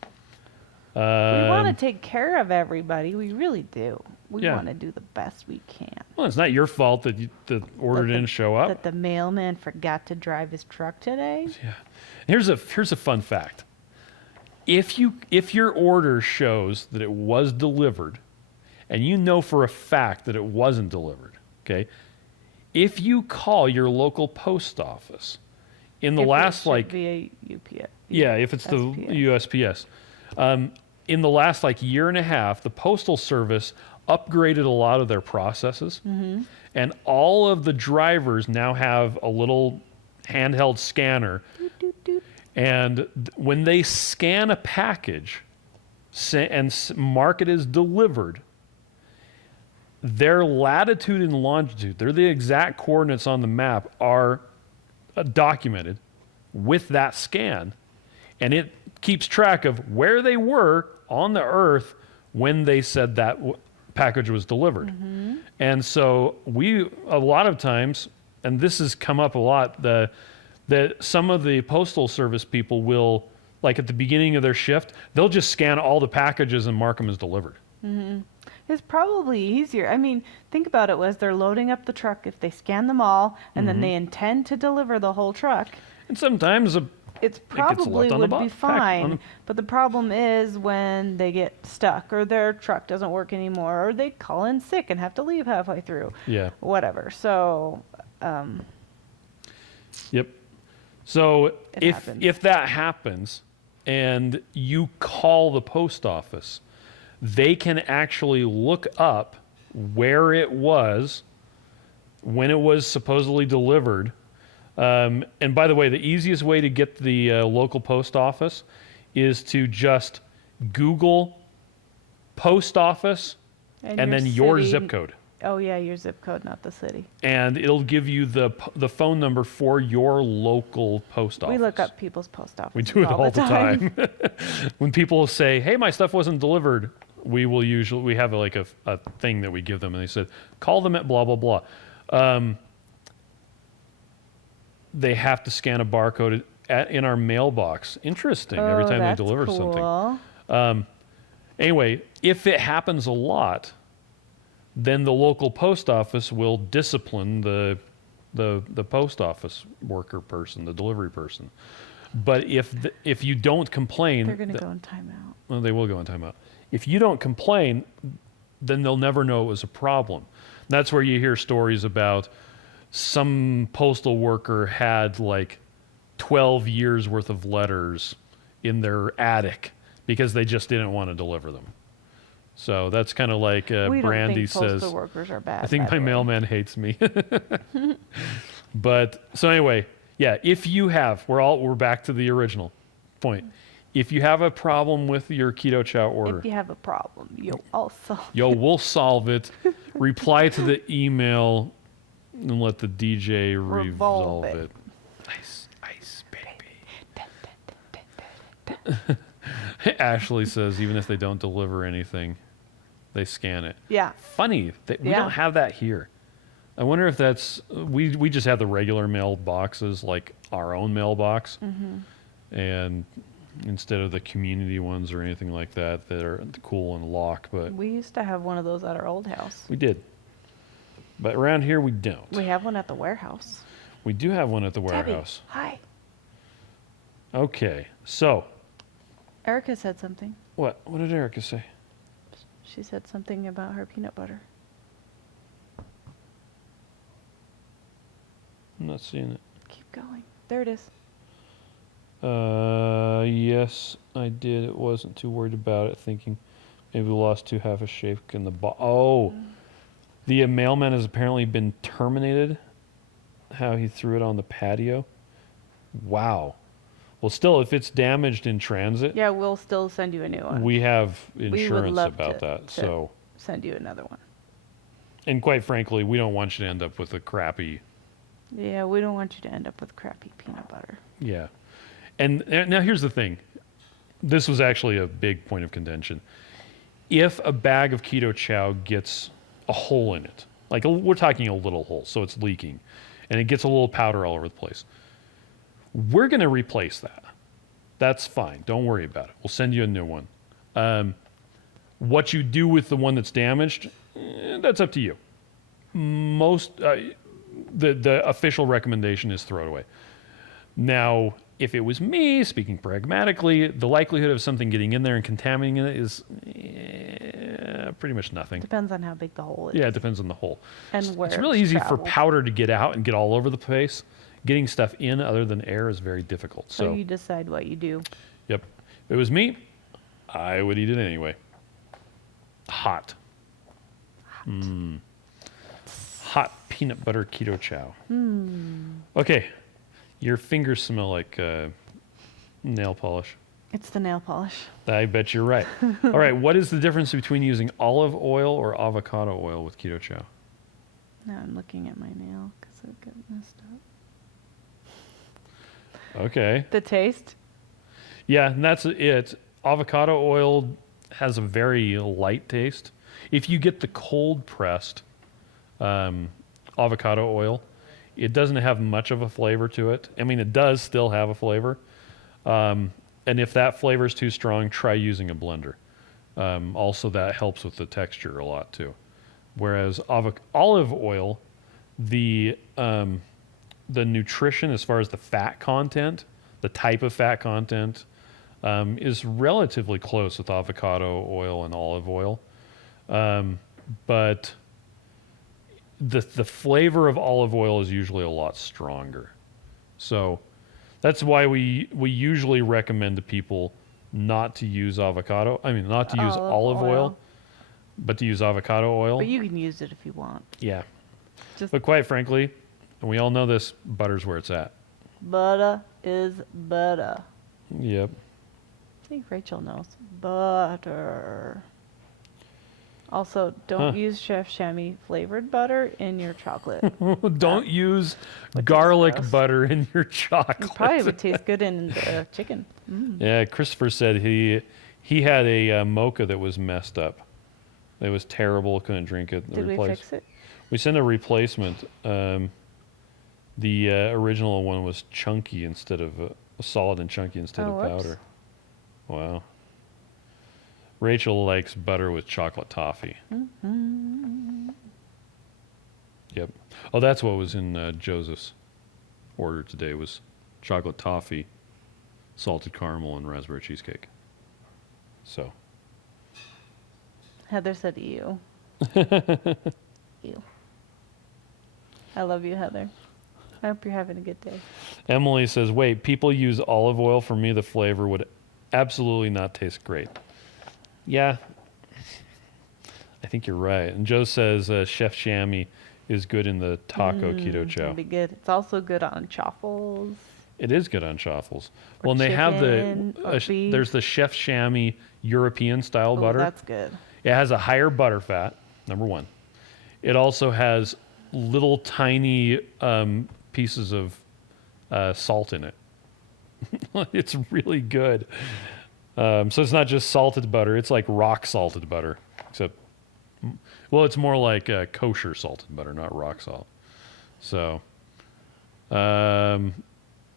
We Um, want to take care of everybody. We really do. We Yeah. want to do the best we can. Well, it's not your fault that the order didn't show up. That the mailman forgot to drive his truck today. Yeah. Here's a fun fact. If your order shows that it was delivered, and you know for a fact that it wasn't delivered, okay? If you call your local post office in the last via UPS. yeah, if it's the USPS, in the last year and a half, the Postal Service upgraded a lot of their processes, and all of the drivers now have a little handheld scanner. Doot, doot, doot. And when they scan a package and mark it as delivered, their latitude and longitude, they're the exact coordinates on the map, are documented with that scan. And it keeps track of where they were on the earth when they said that package was delivered. And so a lot of times, and this has come up a lot, that some of the Postal Service people will, at the beginning of their shift, they'll just scan all the packages and mark them as delivered. It's probably easier. I mean, think about it. Was they're loading up the truck, if they scan them all and then they intend to deliver the whole truck, And sometimes it's gets left probably on the would be back fine. on- But the problem is when they get stuck or their truck doesn't work anymore or they call in sick and have to leave halfway through. yeah. Whatever. So, Yep. So It happens. if that happens and you call the post office, they can actually look up where it was when it was supposedly delivered. And by the way, the easiest way to get the local post office is to just Google post office and then your city- zip code. Oh yeah, your zip code, not the city. And it'll give you the phone number for your local post office. We look up people's post offices. We do it all the time. When people say, "Hey, my stuff wasn't delivered," we have a thing that we give them, and they said, "Call them at blah blah blah." They have to scan a barcode in our mailbox. Interesting. Every time they deliver something. Anyway, if it happens a lot, then the local post office will discipline the post office worker person, the delivery person. But if you don't complain, They're going to go in timeout. well, they will go in timeout. If you don't complain, then they'll never know it was a problem. That's where you hear stories about some postal worker had 12 years worth of letters in their attic because they just didn't want to deliver them. So that's kind of like We Brandy don't think says. postal workers are bad. I think by my the way. mailman hates me. But so anyway, yeah. If you have, we're back to the original point. If you have a problem with your Keto Chow order, If you have a problem, you'll also. we'll solve it. Reply to the email and let the DJ resolve it. it. Ice, baby. Ashley says even if they don't deliver anything, they scan it. Yeah. Funny that we Yeah. don't have that here. I wonder if that's we just have the regular mailboxes like our own mailbox, and instead of the community ones or anything like that that are cool and lock. But We used to have one of those at our old house. we did. But around here we don't. We have one at the warehouse. We do have one at the Debbie, warehouse. hi. Okay, so Erica said something. what did Erica say? She said something about her peanut butter. I'm not seeing it. Keep going. There it is. Yes, I did. It wasn't too worried about it, thinking maybe we lost two half a shake in the Oh, the mailman has apparently been terminated. How he threw it on the patio. Wow. Well, still, if it's damaged in transit, Yeah, we'll still send you a new one. we have We would insurance love about to- that. to So, send you another one. and quite frankly, we don't want you to end up with a crappy. Yeah, we don't want you to end up with crappy peanut butter. Yeah. And now here's the thing. This was actually a big point of contention. If a bag of Keto Chow gets a hole in it, like we're talking a little hole, so it's leaking, and it gets a little powder all over the place, we're going to replace that. That's fine. Don't worry about it. We'll send you a new one. What you do with the one that's damaged, that's up to you. The official recommendation is throw it away. Now, if it was me, speaking pragmatically, the likelihood of something getting in there and contaminating it is pretty much nothing. Depends on how big the hole is. Yeah, it depends on the hole. And where It's really easy for traveled. powder to get out and get all over the place. Getting stuff in other than air is very difficult. So So, you decide what you do. yep. If it was me, I would eat it anyway. Hot. Hot peanut butter Keto Chow. Okay. Your fingers smell like nail polish. It's the nail polish. I bet you're right. All right. What is the difference between using olive oil or avocado oil with Keto Chow? Now I'm looking at my nail because it got messed up. Okay. The taste? Yeah, and that's it. Avocado oil has a very light taste. If you get the cold pressed avocado oil, it doesn't have much of a flavor to it. I mean, it does still have a flavor. And if that flavor is too strong, try using a blender. Also, that helps with the texture a lot too. Whereas olive oil, the nutrition as far as the fat content, the type of fat content, is relatively close with avocado oil and olive oil. But the flavor of olive oil is usually a lot stronger. So that's why we usually recommend to people not to use not to use olive oil, but to use avocado oil. But you can use it if you want. Yeah. Just But quite frankly, and we all know this, butter's where it's at. butter is butter. Yep. I think Rachel knows. Butter. Also, don't use Chef Chamois flavored butter in your chocolate. Don't use Which is garlic gross. butter in your chocolate. It probably would taste good in the chicken. Yeah, Christopher said he had a mocha that was messed up. It was terrible. Couldn't drink it. Did we fix it? We sent a replacement. The original one was chunky instead of solid and chunky instead of whoops. powder. Wow. Rachel likes butter with chocolate toffee. Yep. Oh, that's what was in Joseph's order today was chocolate toffee, salted caramel, and raspberry cheesecake. So. Heather said ew. Ew. I love you, Heather. I hope you're having a good day. Emily says, wait, people use olive oil. For me, the flavor would absolutely not taste great. Yeah, I think you're right. And Joe says Chef Chamois is good in the taco Keto Chow. It'd be good. It's also good on chaffles. It is good on chaffles. Or Well, and they have chicken, or beef. there's the Chef Chamois European style Oh, butter. that's good. It has a higher butter fat, number one. It also has little tiny pieces of salt in it. It's really good. So it's not just salted butter. It's like rock salted butter. Except, well, it's more like kosher salted butter, not rock salt. So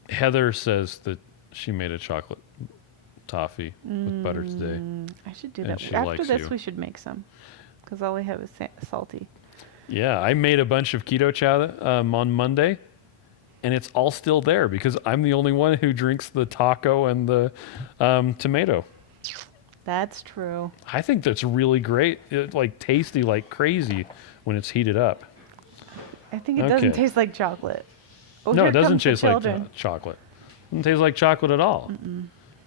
Heather says that she made a chocolate toffee with butter today. I should do And that. she After likes this, you. we should make some. Because all we have is salty. Yeah, I made a bunch of Keto Chow on Monday, and it's all still there because I'm the only one who drinks the taco and the tomato. That's true. I think that's really great. It's like tasty like crazy when it's heated up. I think it doesn't Okay. taste like chocolate. Oh, No, here it doesn't comes the taste like children. chocolate. Doesn't taste like chocolate at all.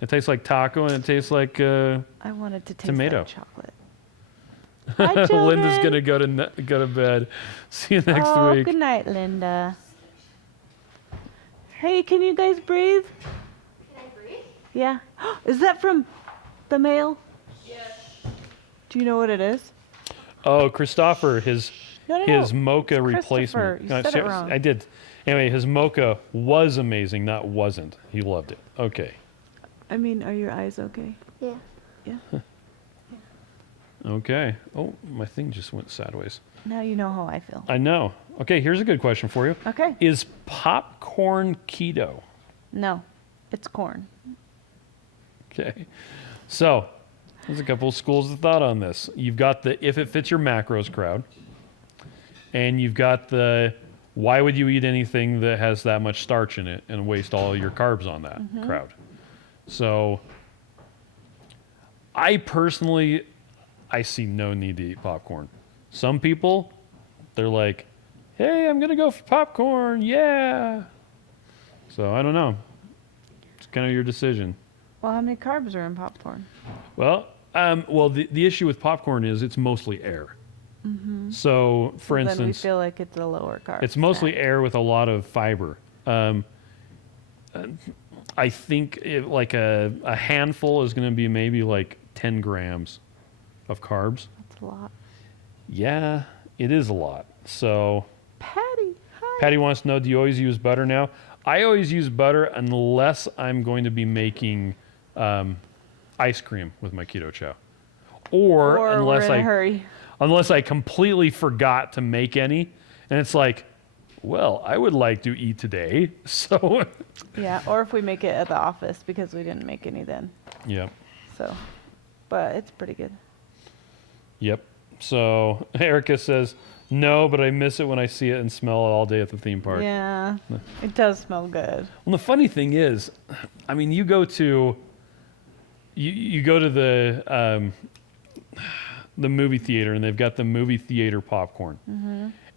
It tastes like taco, and it tastes like I wanted to taste tomato. like chocolate. Hi, children. Linda's gonna go to bed. See you next week. Good night, Linda. Hey, can you guys breathe? Can I breathe? Yeah. Is that from the mail? Yes. Do you know what it is? Oh, Christopher, his mocha replacement. You said it wrong. I did. Anyway, his mocha was amazing, not wasn't. He loved it. Okay. I mean, are your eyes okay? Yeah. Yeah. Okay. Oh, my thing just went sideways. Now you know how I feel. I know. Okay, here's a good question for you. Okay. Is popcorn keto? No, it's corn. Okay. So, there's a couple of schools of thought on this. You've got the if it fits your macros crowd, and you've got the why would you eat anything that has that much starch in it and waste all your carbs on that crowd? So, I personally, I see no need to eat popcorn. Some people, they're like, hey, I'm going to go for popcorn. Yeah. So, I don't know. It's kind of your decision. Well, how many carbs are in popcorn? Well, the issue with popcorn is it's mostly air. So, for Then we instance, feel like it's a lower carb. it's mostly snack. air with a lot of fiber. I think like a handful is going to be maybe like 10 grams of carbs. That's a lot. Yeah, it is a lot. So, Patty, hi. Patty wants to know, do you always use butter now? I always use butter unless I'm going to be making ice cream with my Keto Chow. Or we're unless in a hurry. unless I completely forgot to make any. And it's like, well, I would like to eat today. So, Yeah, or if we make it at the office because we didn't make any then. yeah. So, but it's pretty good. Yep. So, Erica says, no, but I miss it when I see it and smell it all day at the theme park. Yeah, it does smell good. Well, the funny thing is, I mean, you go to the movie theater and they've got the movie theater popcorn,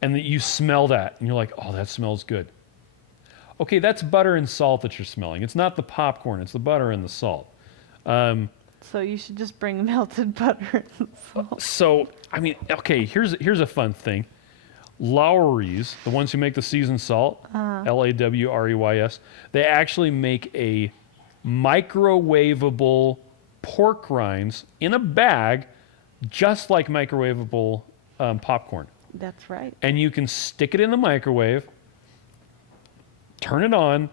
and you smell that and you're like, oh, that smells good. Okay, that's butter and salt that you're smelling. It's not the popcorn; it's the butter and the salt. So you should just bring melted butter and salt. So, I mean, okay, here's a fun thing. Lowry's, the ones who make the seasoned salt, Lawreys, they actually make a microwavable pork rinds in a bag, just like microwavable popcorn. That's right. And you can stick it in the microwave, turn it on,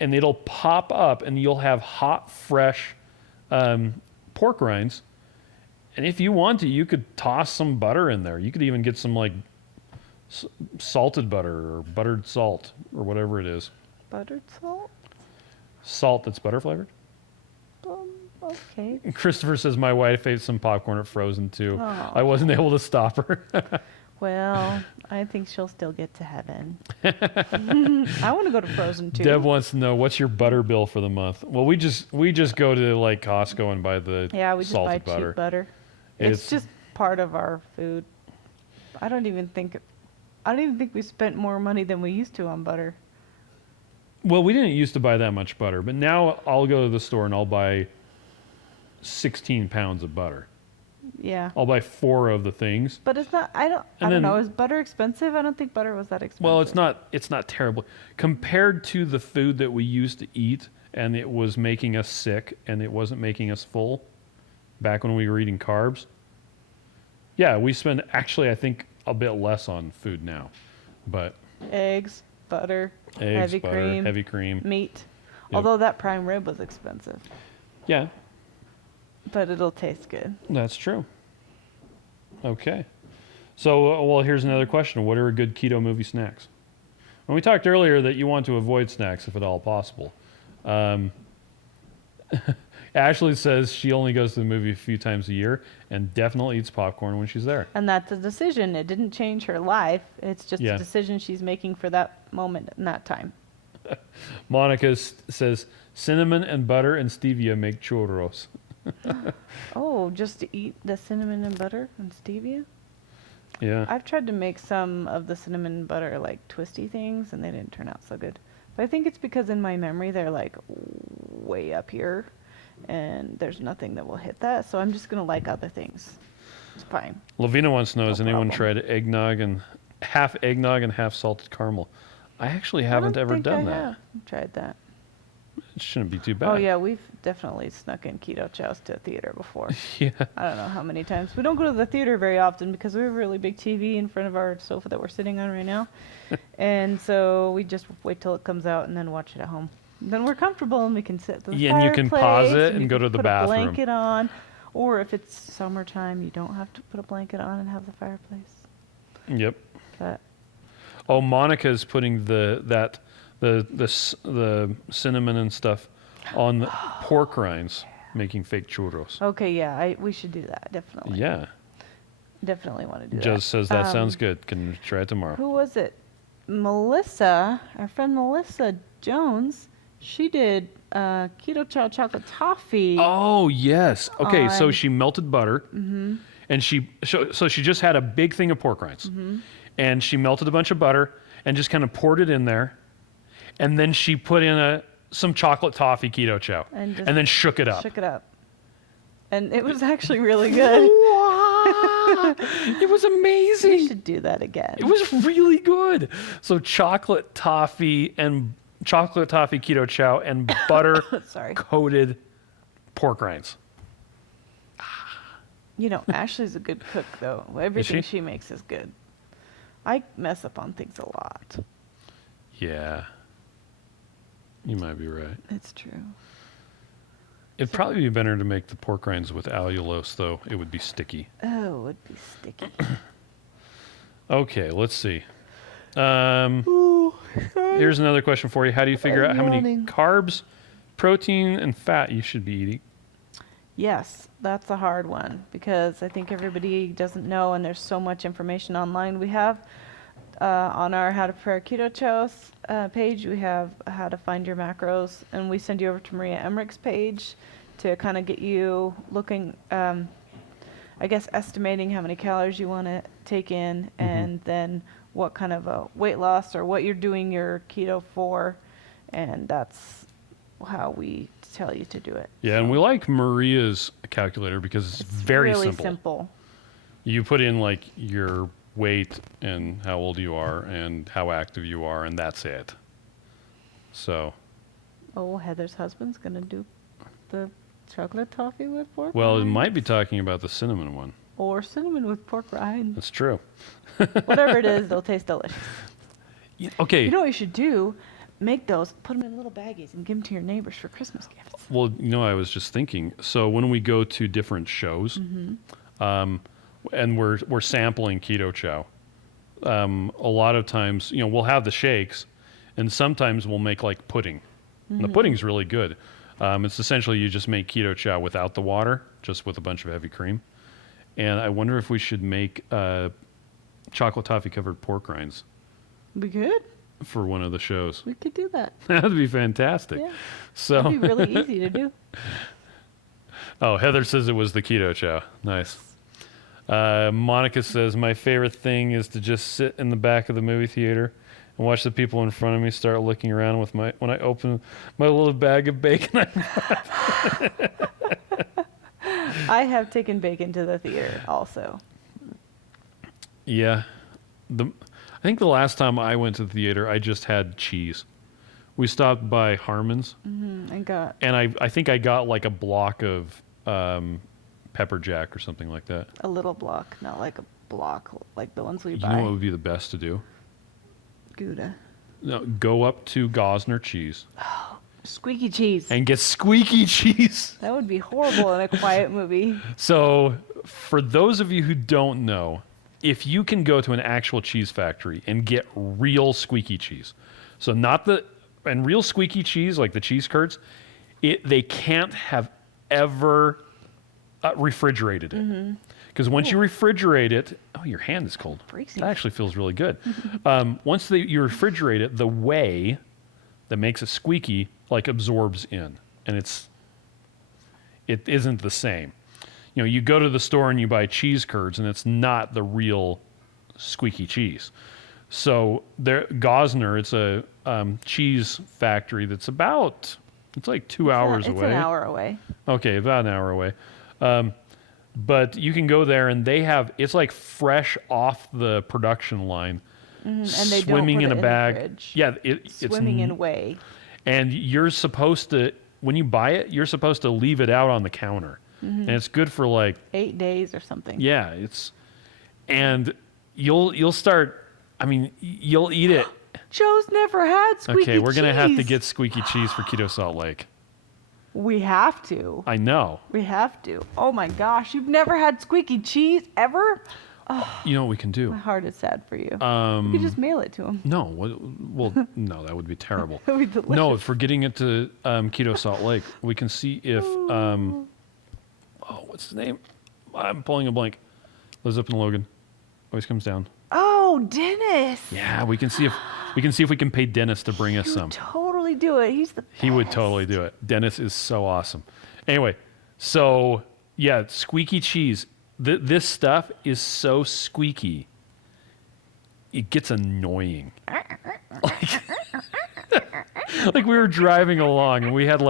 and it'll pop up, and you'll have hot, fresh pork rinds. And if you want to, you could toss some butter in there. You could even get some like salted butter or buttered salt or whatever it is. Buttered salt? Salt that's butter flavored. Okay. Christopher says my wife ate some popcorn at Frozen too. Aw. I wasn't able to stop her. Well, I think she'll still get to heaven. I want to go to Frozen too. Deb wants to know, what's your butter bill for the month? Well, we just go to like Costco and buy the Yeah, we just buy salted butter. cheap butter. It's just part of our food. I don't even think we spent more money than we used to on butter. Well, we didn't used to buy that much butter, but now I'll go to the store and I'll buy 16 pounds of butter. Yeah. I'll buy 4 of the things. But it's not, I don't then- know. Is butter expensive? I don't think butter was that expensive. Well, it's not terrible compared to the food that we used to eat, and it was making us sick and it wasn't making us full back when we were eating carbs. Yeah, we spend actually I think a bit less on food now. But Eggs, butter, eggs, heavy butter, cream, heavy cream. meat. Yep. Although that prime rib was expensive, Yeah, but it'll taste good. that's true. Okay. So, well, here's another question. What are good keto movie snacks? Well, we talked earlier that you want to avoid snacks if at all possible. Ashley says she only goes to the movie a few times a year and definitely eats popcorn when she's there. And that's a decision. It didn't change her life. It's just Yeah. a decision she's making for that moment and that time. Monica says cinnamon and butter and stevia make churros. Oh, just to eat the cinnamon and butter and stevia? Yeah. I've tried to make some of the cinnamon and butter like twisty things, and they didn't turn out so good. But I think it's because in my memory they're like way up here, and there's nothing that will hit that. So I'm just gonna like other things. It's fine. Lavina wants to know, has anyone problem. tried eggnog and half salted caramel? I actually I haven't don't ever think done I that. have tried that. It shouldn't be too bad. Oh yeah, we've definitely snuck in keto chows to a theater before. Yeah. I don't know how many times. We don't go to the theater very often because we have a really big TV in front of our sofa that we're sitting on right now. And so we just wait till it comes out and then watch it at home. Then we're comfortable and we can sit at the Yeah, and you can pause fireplace it and you go can to the put bathroom. a blanket on. Or if it's summertime, you don't have to put a blanket on and have the fireplace. Yep. But Oh, Monica's putting the cinnamon and stuff on the pork rinds, making fake churros. okay, yeah, we should do that, definitely. Yeah. Definitely want to do that. Jez says that sounds good. Can try it tomorrow. Who was it? Melissa, our friend Melissa Jones. She did Keto Chow chocolate toffee. Oh yes. Okay, so on- she melted butter, and she just had a big thing of pork rinds, and she melted a bunch of butter and just kind of poured it in there, and then she put in some chocolate toffee keto chow, And just and then shook it up. Shook it up. And it was actually really good. Wow! It was We amazing. should do that again. It was really good. So chocolate toffee keto chow and butter Sorry. coated pork rinds. You know, Ashley's a good cook, though. Everything she? she makes is good. I mess up on things a lot. Yeah. You might be right. It's true. It'd probably be better to make the pork rinds with allulose, though. It would be sticky. Oh, it would be sticky. Okay, let's see. Here's another question for you. How do you figure out how many yawning. carbs, protein, and fat you should be eating? Yes, that's a hard one because I think everybody doesn't know, and there's so much information online. We have on our How to Prepare Keto Chows page, we have How to Find Your Macros, and we send you over to Maria Emmerich's page to kind of get you looking, I guess, estimating how many calories you want to take in, and then what kind of a weight loss or what you're doing your keto for, and that's how we tell you to do it. Yeah, and we like Maria's calculator because it's very really simple. You put in like your weight and how old you are and how active you are, and that's it. So, Oh, Heather's husband's gonna do the chocolate toffee with pork well, it rinds? might be talking about the cinnamon one. Or cinnamon with pork rinds. That's true. Whatever it is, they'll taste delicious. Okay. You know what you should do? Make those, put them in little baggies, and give them to your neighbors for Christmas gifts. Well, I was just thinking. So when we go to different shows, and we're sampling Keto Chow, a lot of times, we'll have the shakes, and sometimes we'll make like pudding. And the pudding's really good. It's essentially you just make Keto Chow without the water, just with a bunch of heavy cream. And I wonder if we should make chocolate toffee covered pork rinds Be good. for one of the shows. We could do that. That'd be fantastic. Yeah. So, It'd be really easy to do. oh, Heather says it was the Keto Chow. Nice. Monica says, my favorite thing is to just sit in the back of the movie theater and watch the people in front of me start looking around when I open my little bag of bacon. I have taken bacon to the theater also. Yeah. I think the last time I went to the theater, I just had cheese. We stopped by Harmon's, And got and I think I got like a block of pepper jack or something like that. a little block, not like a block like the ones we You buy. know what would be the best to do? Gouda. No, go up to Gosner Cheese Squeaky cheese. and get squeaky cheese. That would be horrible in a quiet movie. So, for those of you who don't know, if you can go to an actual cheese factory and get real squeaky cheese, so and real squeaky cheese, like the cheese curds, they can't have ever refrigerated it. Because once you refrigerate it, oh, your hand is cold. Freezing. That actually feels really good. Once you refrigerate it, the whey that makes it squeaky like absorbs in, and it isn't the same. You go to the store and you buy cheese curds, and it's not the real squeaky cheese. So there, Gosner, it's a cheese factory that's it's like 2 hours away. It's an hour away. Okay, about an hour away. But you can go there and it's like fresh off the production line. And they swimming don't put in a bag. The fridge. Yeah, Swimming in whey. And you're supposed to, when you buy it, you're supposed to leave it out on the counter. And it's good for like 8 days or something. yeah, and you'll start. I mean, you'll eat it. Joe's never had squeaky cheese. Okay, we're gonna have to get squeaky cheese for Keto Salt Lake. We have to. I know. We have to. Oh my gosh, you've never had squeaky cheese ever? You know what we can do? My heart is sad for you. You could just mail it to him. No, well, no, that would be terrible. It would be delicious. No, for getting it to Keto Salt Lake, we can see if what's his name? I'm pulling a blank. Lives up in Logan. Always comes down. Oh, Dennis. Yeah, we can see if we can pay Dennis to bring us You some. totally do it. He's the best. He would totally do it. Dennis is so awesome. Anyway, so yeah, squeaky cheese. This stuff is so squeaky. It gets annoying. Like we were driving along and we had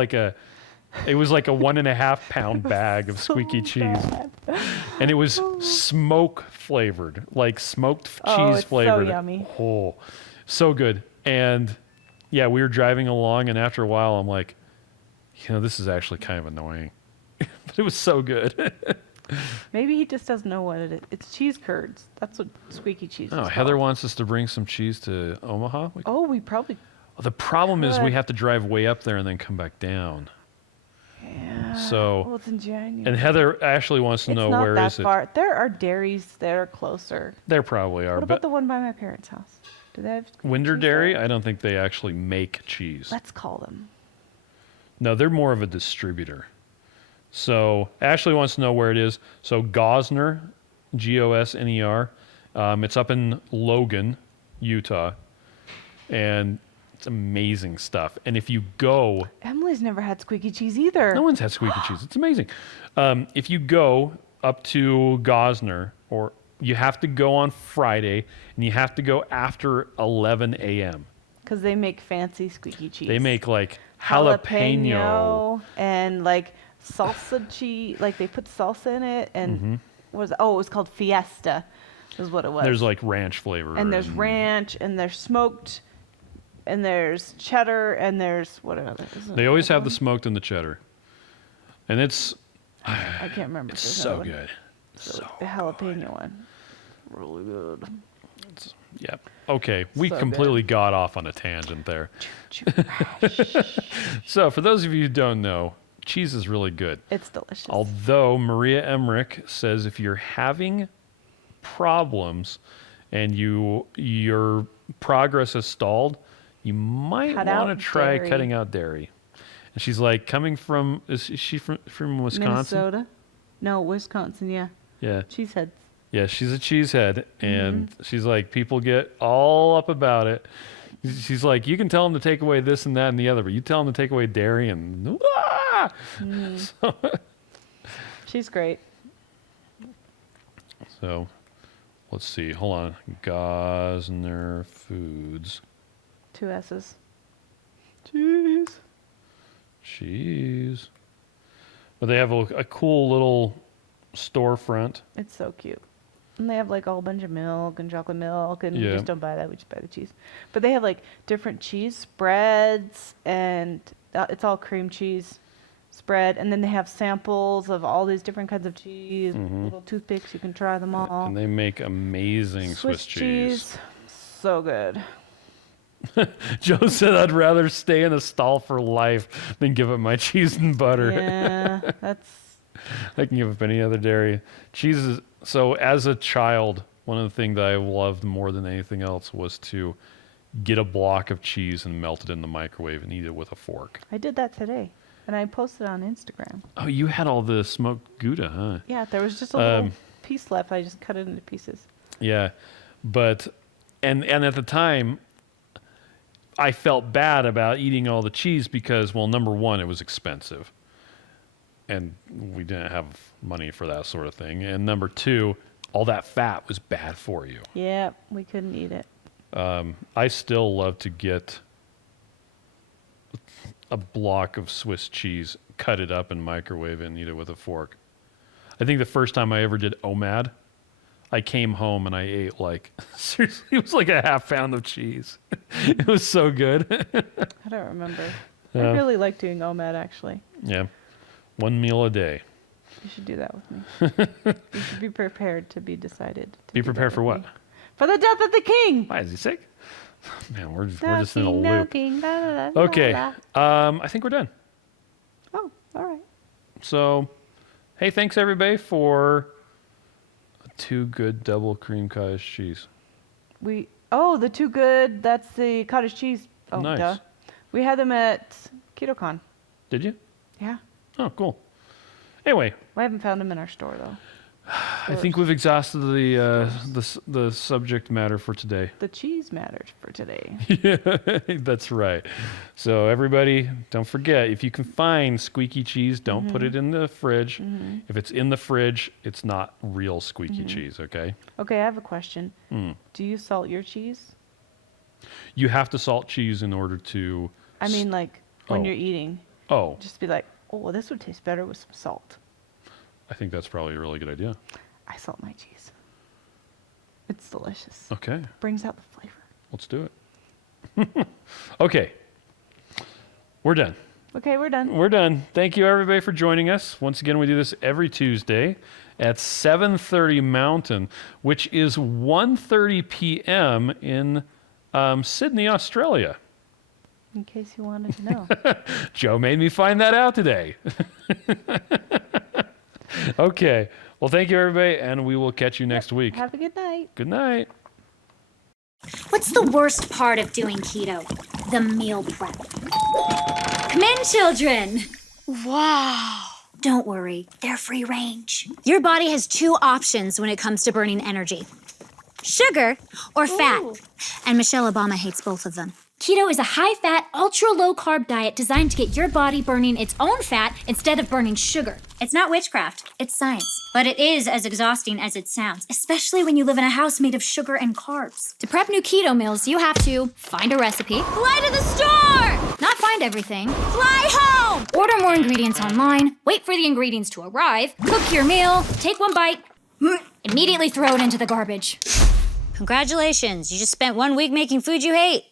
it was like a 1.5 pound bag of squeaky cheese. And it was smoke flavored, like smoked cheese it's flavored. so yummy. Oh, so good. And yeah, we were driving along and after a while I'm like, this is actually kind of annoying. But it was so good. Maybe he just doesn't know what it is. It's cheese curds. That's what squeaky cheese is. Oh, Heather wants us to bring some cheese to Omaha. We probably. The problem is we could. have to drive way up there and then come back down. Yeah. So, Well, it's in January. and Heather actually wants to know it's not where that is it. far. There are dairies that are closer. There probably are, What about but the one by my parents' house? Do they have Winder cheese Dairy, there? I don't think they actually make cheese. Let's call them. No, they're more of a distributor. So Ashley wants to know where it is. So Gosner, Gosner, it's up in Logan, Utah, and it's amazing stuff. And if you go, Emily's never had squeaky cheese either. no one's had squeaky cheese. It's amazing. If you go up to Gosner, or you have to go on Friday, and you have to go after 11 a.m. Because they make fancy squeaky cheese. They make like jalapeno. And like salsa cheese. Like they put salsa in it. And it was called Fiesta is what it was. There's like ranch flavor. And there's ranch and there's smoked and there's cheddar and there's what other? They always have the smoked and the cheddar. And it's I can't remember. it's There's so another one. good. So The jalapeno one. Really good. yeah. Okay, we So completely got off on a tangent there. So for those of you who don't know, cheese is really good. It's delicious. Although Maria Emmerich says if you're having problems and your progress has stalled, you might Cut want to out try dairy. cutting out dairy. And she's like, is she from Wisconsin? Minnesota? No, Wisconsin, yeah. Yeah. Cheeseheads. Yeah, she's a cheesehead, and she's like, people get all up about it. She's like, you can tell them to take away this and that and the other, but you tell them to take away dairy and So, She's great. so, let's see. Hold on. Gosner Foods. 2 S's. Cheese. But they have a cool little storefront. It's so cute. And they have like a whole bunch of milk and chocolate milk, and we Yeah. just don't buy that. We just buy the cheese. But they have like different cheese spreads, and it's all cream cheese spread. And then they have samples of all these different kinds of cheese, little toothpicks. You can try them all. And they make amazing Swiss cheese. So good. Joe said, I'd rather stay in a stall for life than give up my cheese and butter. Yeah, that's. I can give up any other dairy. Cheese is, so as a child, one of the things that I loved more than anything else was to get a block of cheese and melt it in the microwave and eat it with a fork. I did that today, and I posted on Instagram. Oh, you had all the smoked Gouda, huh? Yeah, there was just a little piece left. I just cut it into pieces. Yeah. But, and at the time, I felt bad about eating all the cheese because, well, number one, it was expensive. And we didn't have money for that sort of thing. And number two, all that fat was bad for you. Yeah, we couldn't eat it. I still love to get a block of Swiss cheese, cut it up and microwave it and eat it with a fork. I think the first time I ever did OMAD, I came home and I ate seriously, it was like a half pound of cheese. It was so good. I don't remember. I really like doing OMAD, actually. Yeah. 1 meal a day. You should do that with me. You should be prepared to be decided. Be prepared for what? For the death of the king. Why, is he sick? Man, we're just in a No king, no loop. king, la, la, la, Okay. la, la. I think we're done. Oh, all right. So, hey, thanks everybody for Too Good double cream cottage cheese. The Too Good, that's the cottage cheese. Oh, Nice. duh. We had them at KetoCon. Did you? Yeah. Oh, cool. Anyway, We haven't found them in our store, though. I think we've exhausted the subject matter for today. The cheese matters for today. Yeah, that's right. So everybody, don't forget, if you can find squeaky cheese, don't put it in the fridge. If it's in the fridge, it's not real squeaky cheese, okay? Okay, I have a question. Do you salt your cheese? You have to salt cheese in order to... I mean, like, when Oh. you're eating. Oh, Just be like, oh, this would taste better with some salt. I think that's probably a really good idea. I salt my cheese. It's delicious. Okay, Brings out the flavor. let's do it. Okay, we're done. Okay, we're done. We're done. Thank you, everybody, for joining us. Once again, we do this every Tuesday at 7:30 Mountain, which is 1:30 p.m. in Sydney, Australia. In case you wanted to know. Joe made me find that out today. Okay. Well, thank you, everybody, and we will catch you next week. Have a good night. Good night. What's the worst part of doing keto? The meal prep. Come in, children. Wow. Don't worry, they're free range. Your body has two options when it comes to burning energy: sugar or fat. Ooh. And Michelle Obama hates both of them. Keto is a high-fat, ultra-low-carb diet designed to get your body burning its own fat instead of burning sugar. It's not witchcraft, it's science. But it is as exhausting as it sounds, especially when you live in a house made of sugar and carbs. To prep new keto meals, you have to find a recipe, fly to the store, not find everything, fly home, order more ingredients online, wait for the ingredients to arrive, cook your meal, take one bite, immediately throw it into the garbage. Congratulations, you just spent 1 week making food you hate.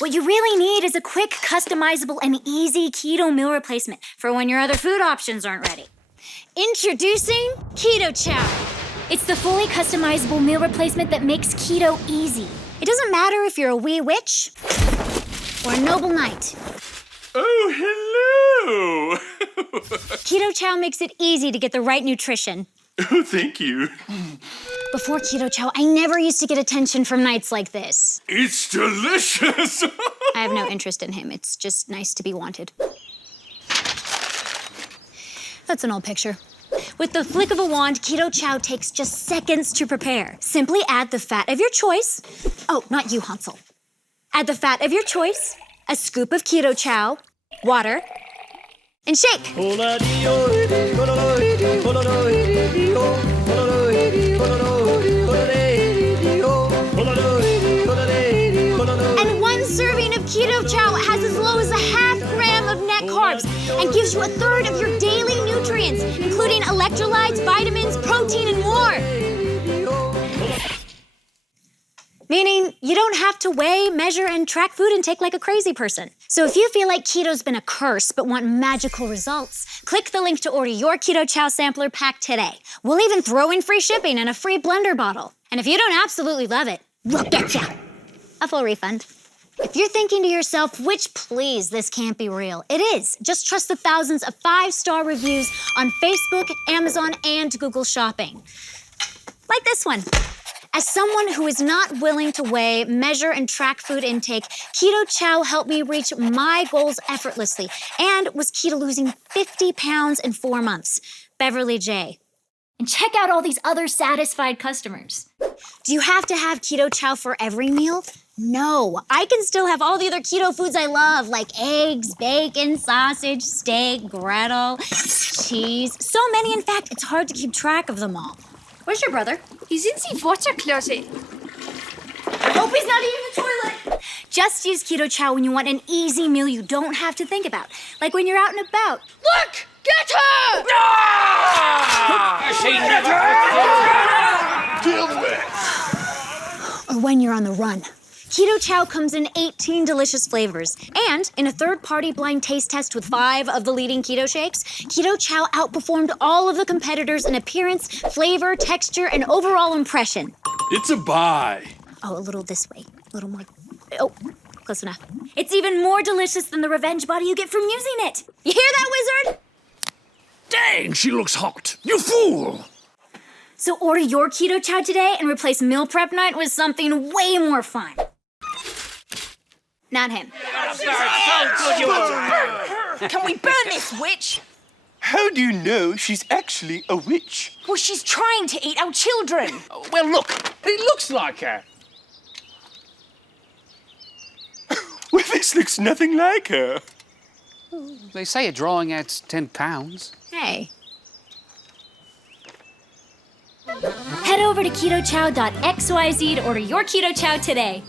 What you really need is a quick, customizable, and easy keto meal replacement for when your other food options aren't ready. Introducing Keto Chow. It's the fully customizable meal replacement that makes keto easy. It doesn't matter if you're a wee witch or a noble knight. Oh, hello! Keto Chow makes it easy to get the right nutrition. Oh, thank you. Before Keto Chow, I never used to get attention from knights like this. It's delicious! I have no interest in him. It's just nice to be wanted. That's an old picture. With the flick of a wand, Keto Chow takes just seconds to prepare. Simply add the fat of your choice. Oh, not you, Hansel. Add the fat of your choice, a scoop of Keto Chow, water, and shake. And 1 serving of Keto Chow has as low as a half gram of net carbs and gives you a third of your daily nutrients, including electrolytes, vitamins, protein, and more. Meaning you don't have to weigh, measure, and track food intake like a crazy person. So if you feel like keto's been a curse but want magical results, click the link to order your Keto Chow sampler pack today. We'll even throw in free shipping and a free blender bottle. And if you don't absolutely love it, we'll get ya a full refund. If you're thinking to yourself, which please, this can't be real, it is. Just trust the thousands of 5-star reviews on Facebook, Amazon, and Google Shopping. Like this one. As someone who is not willing to weigh, measure, and track food intake, Keto Chow helped me reach my goals effortlessly and was keto losing 50 pounds in 4 months. Beverly J. And check out all these other satisfied customers. Do you have to have Keto Chow for every meal? No, I can still have all the other keto foods I love, like eggs, bacon, sausage, steak, griddle, cheese. So many, in fact, it's hard to keep track of them all. Where's your brother? He's in the water closet. Nope, he's not eating the toilet. Just use Keto Chow when you want an easy meal you don't have to think about. Like when you're out and about. Look! Get her! Deal with it. Or when you're on the run. Keto Chow comes in 18 delicious flavors. And in a third-party blind taste test with 5 of the leading keto shakes, Keto Chow outperformed all of the competitors in appearance, flavor, texture, and overall impression. It's a buy. Oh, a little this way. A little more. Oh, close enough. It's even more delicious than the revenge body you get from using it. You hear that, wizard? Dang, she looks hot. You fool! So order your Keto Chow today and replace meal prep night with something way more fun. Not him. Can we burn this witch? How do you know she's actually a witch? Well, she's trying to eat our children. Well, look, it looks like her. Well, this looks nothing like her. They say a drawing adds 10 pounds. Hey. Head over to ketochow.xyz to order your Keto Chow today.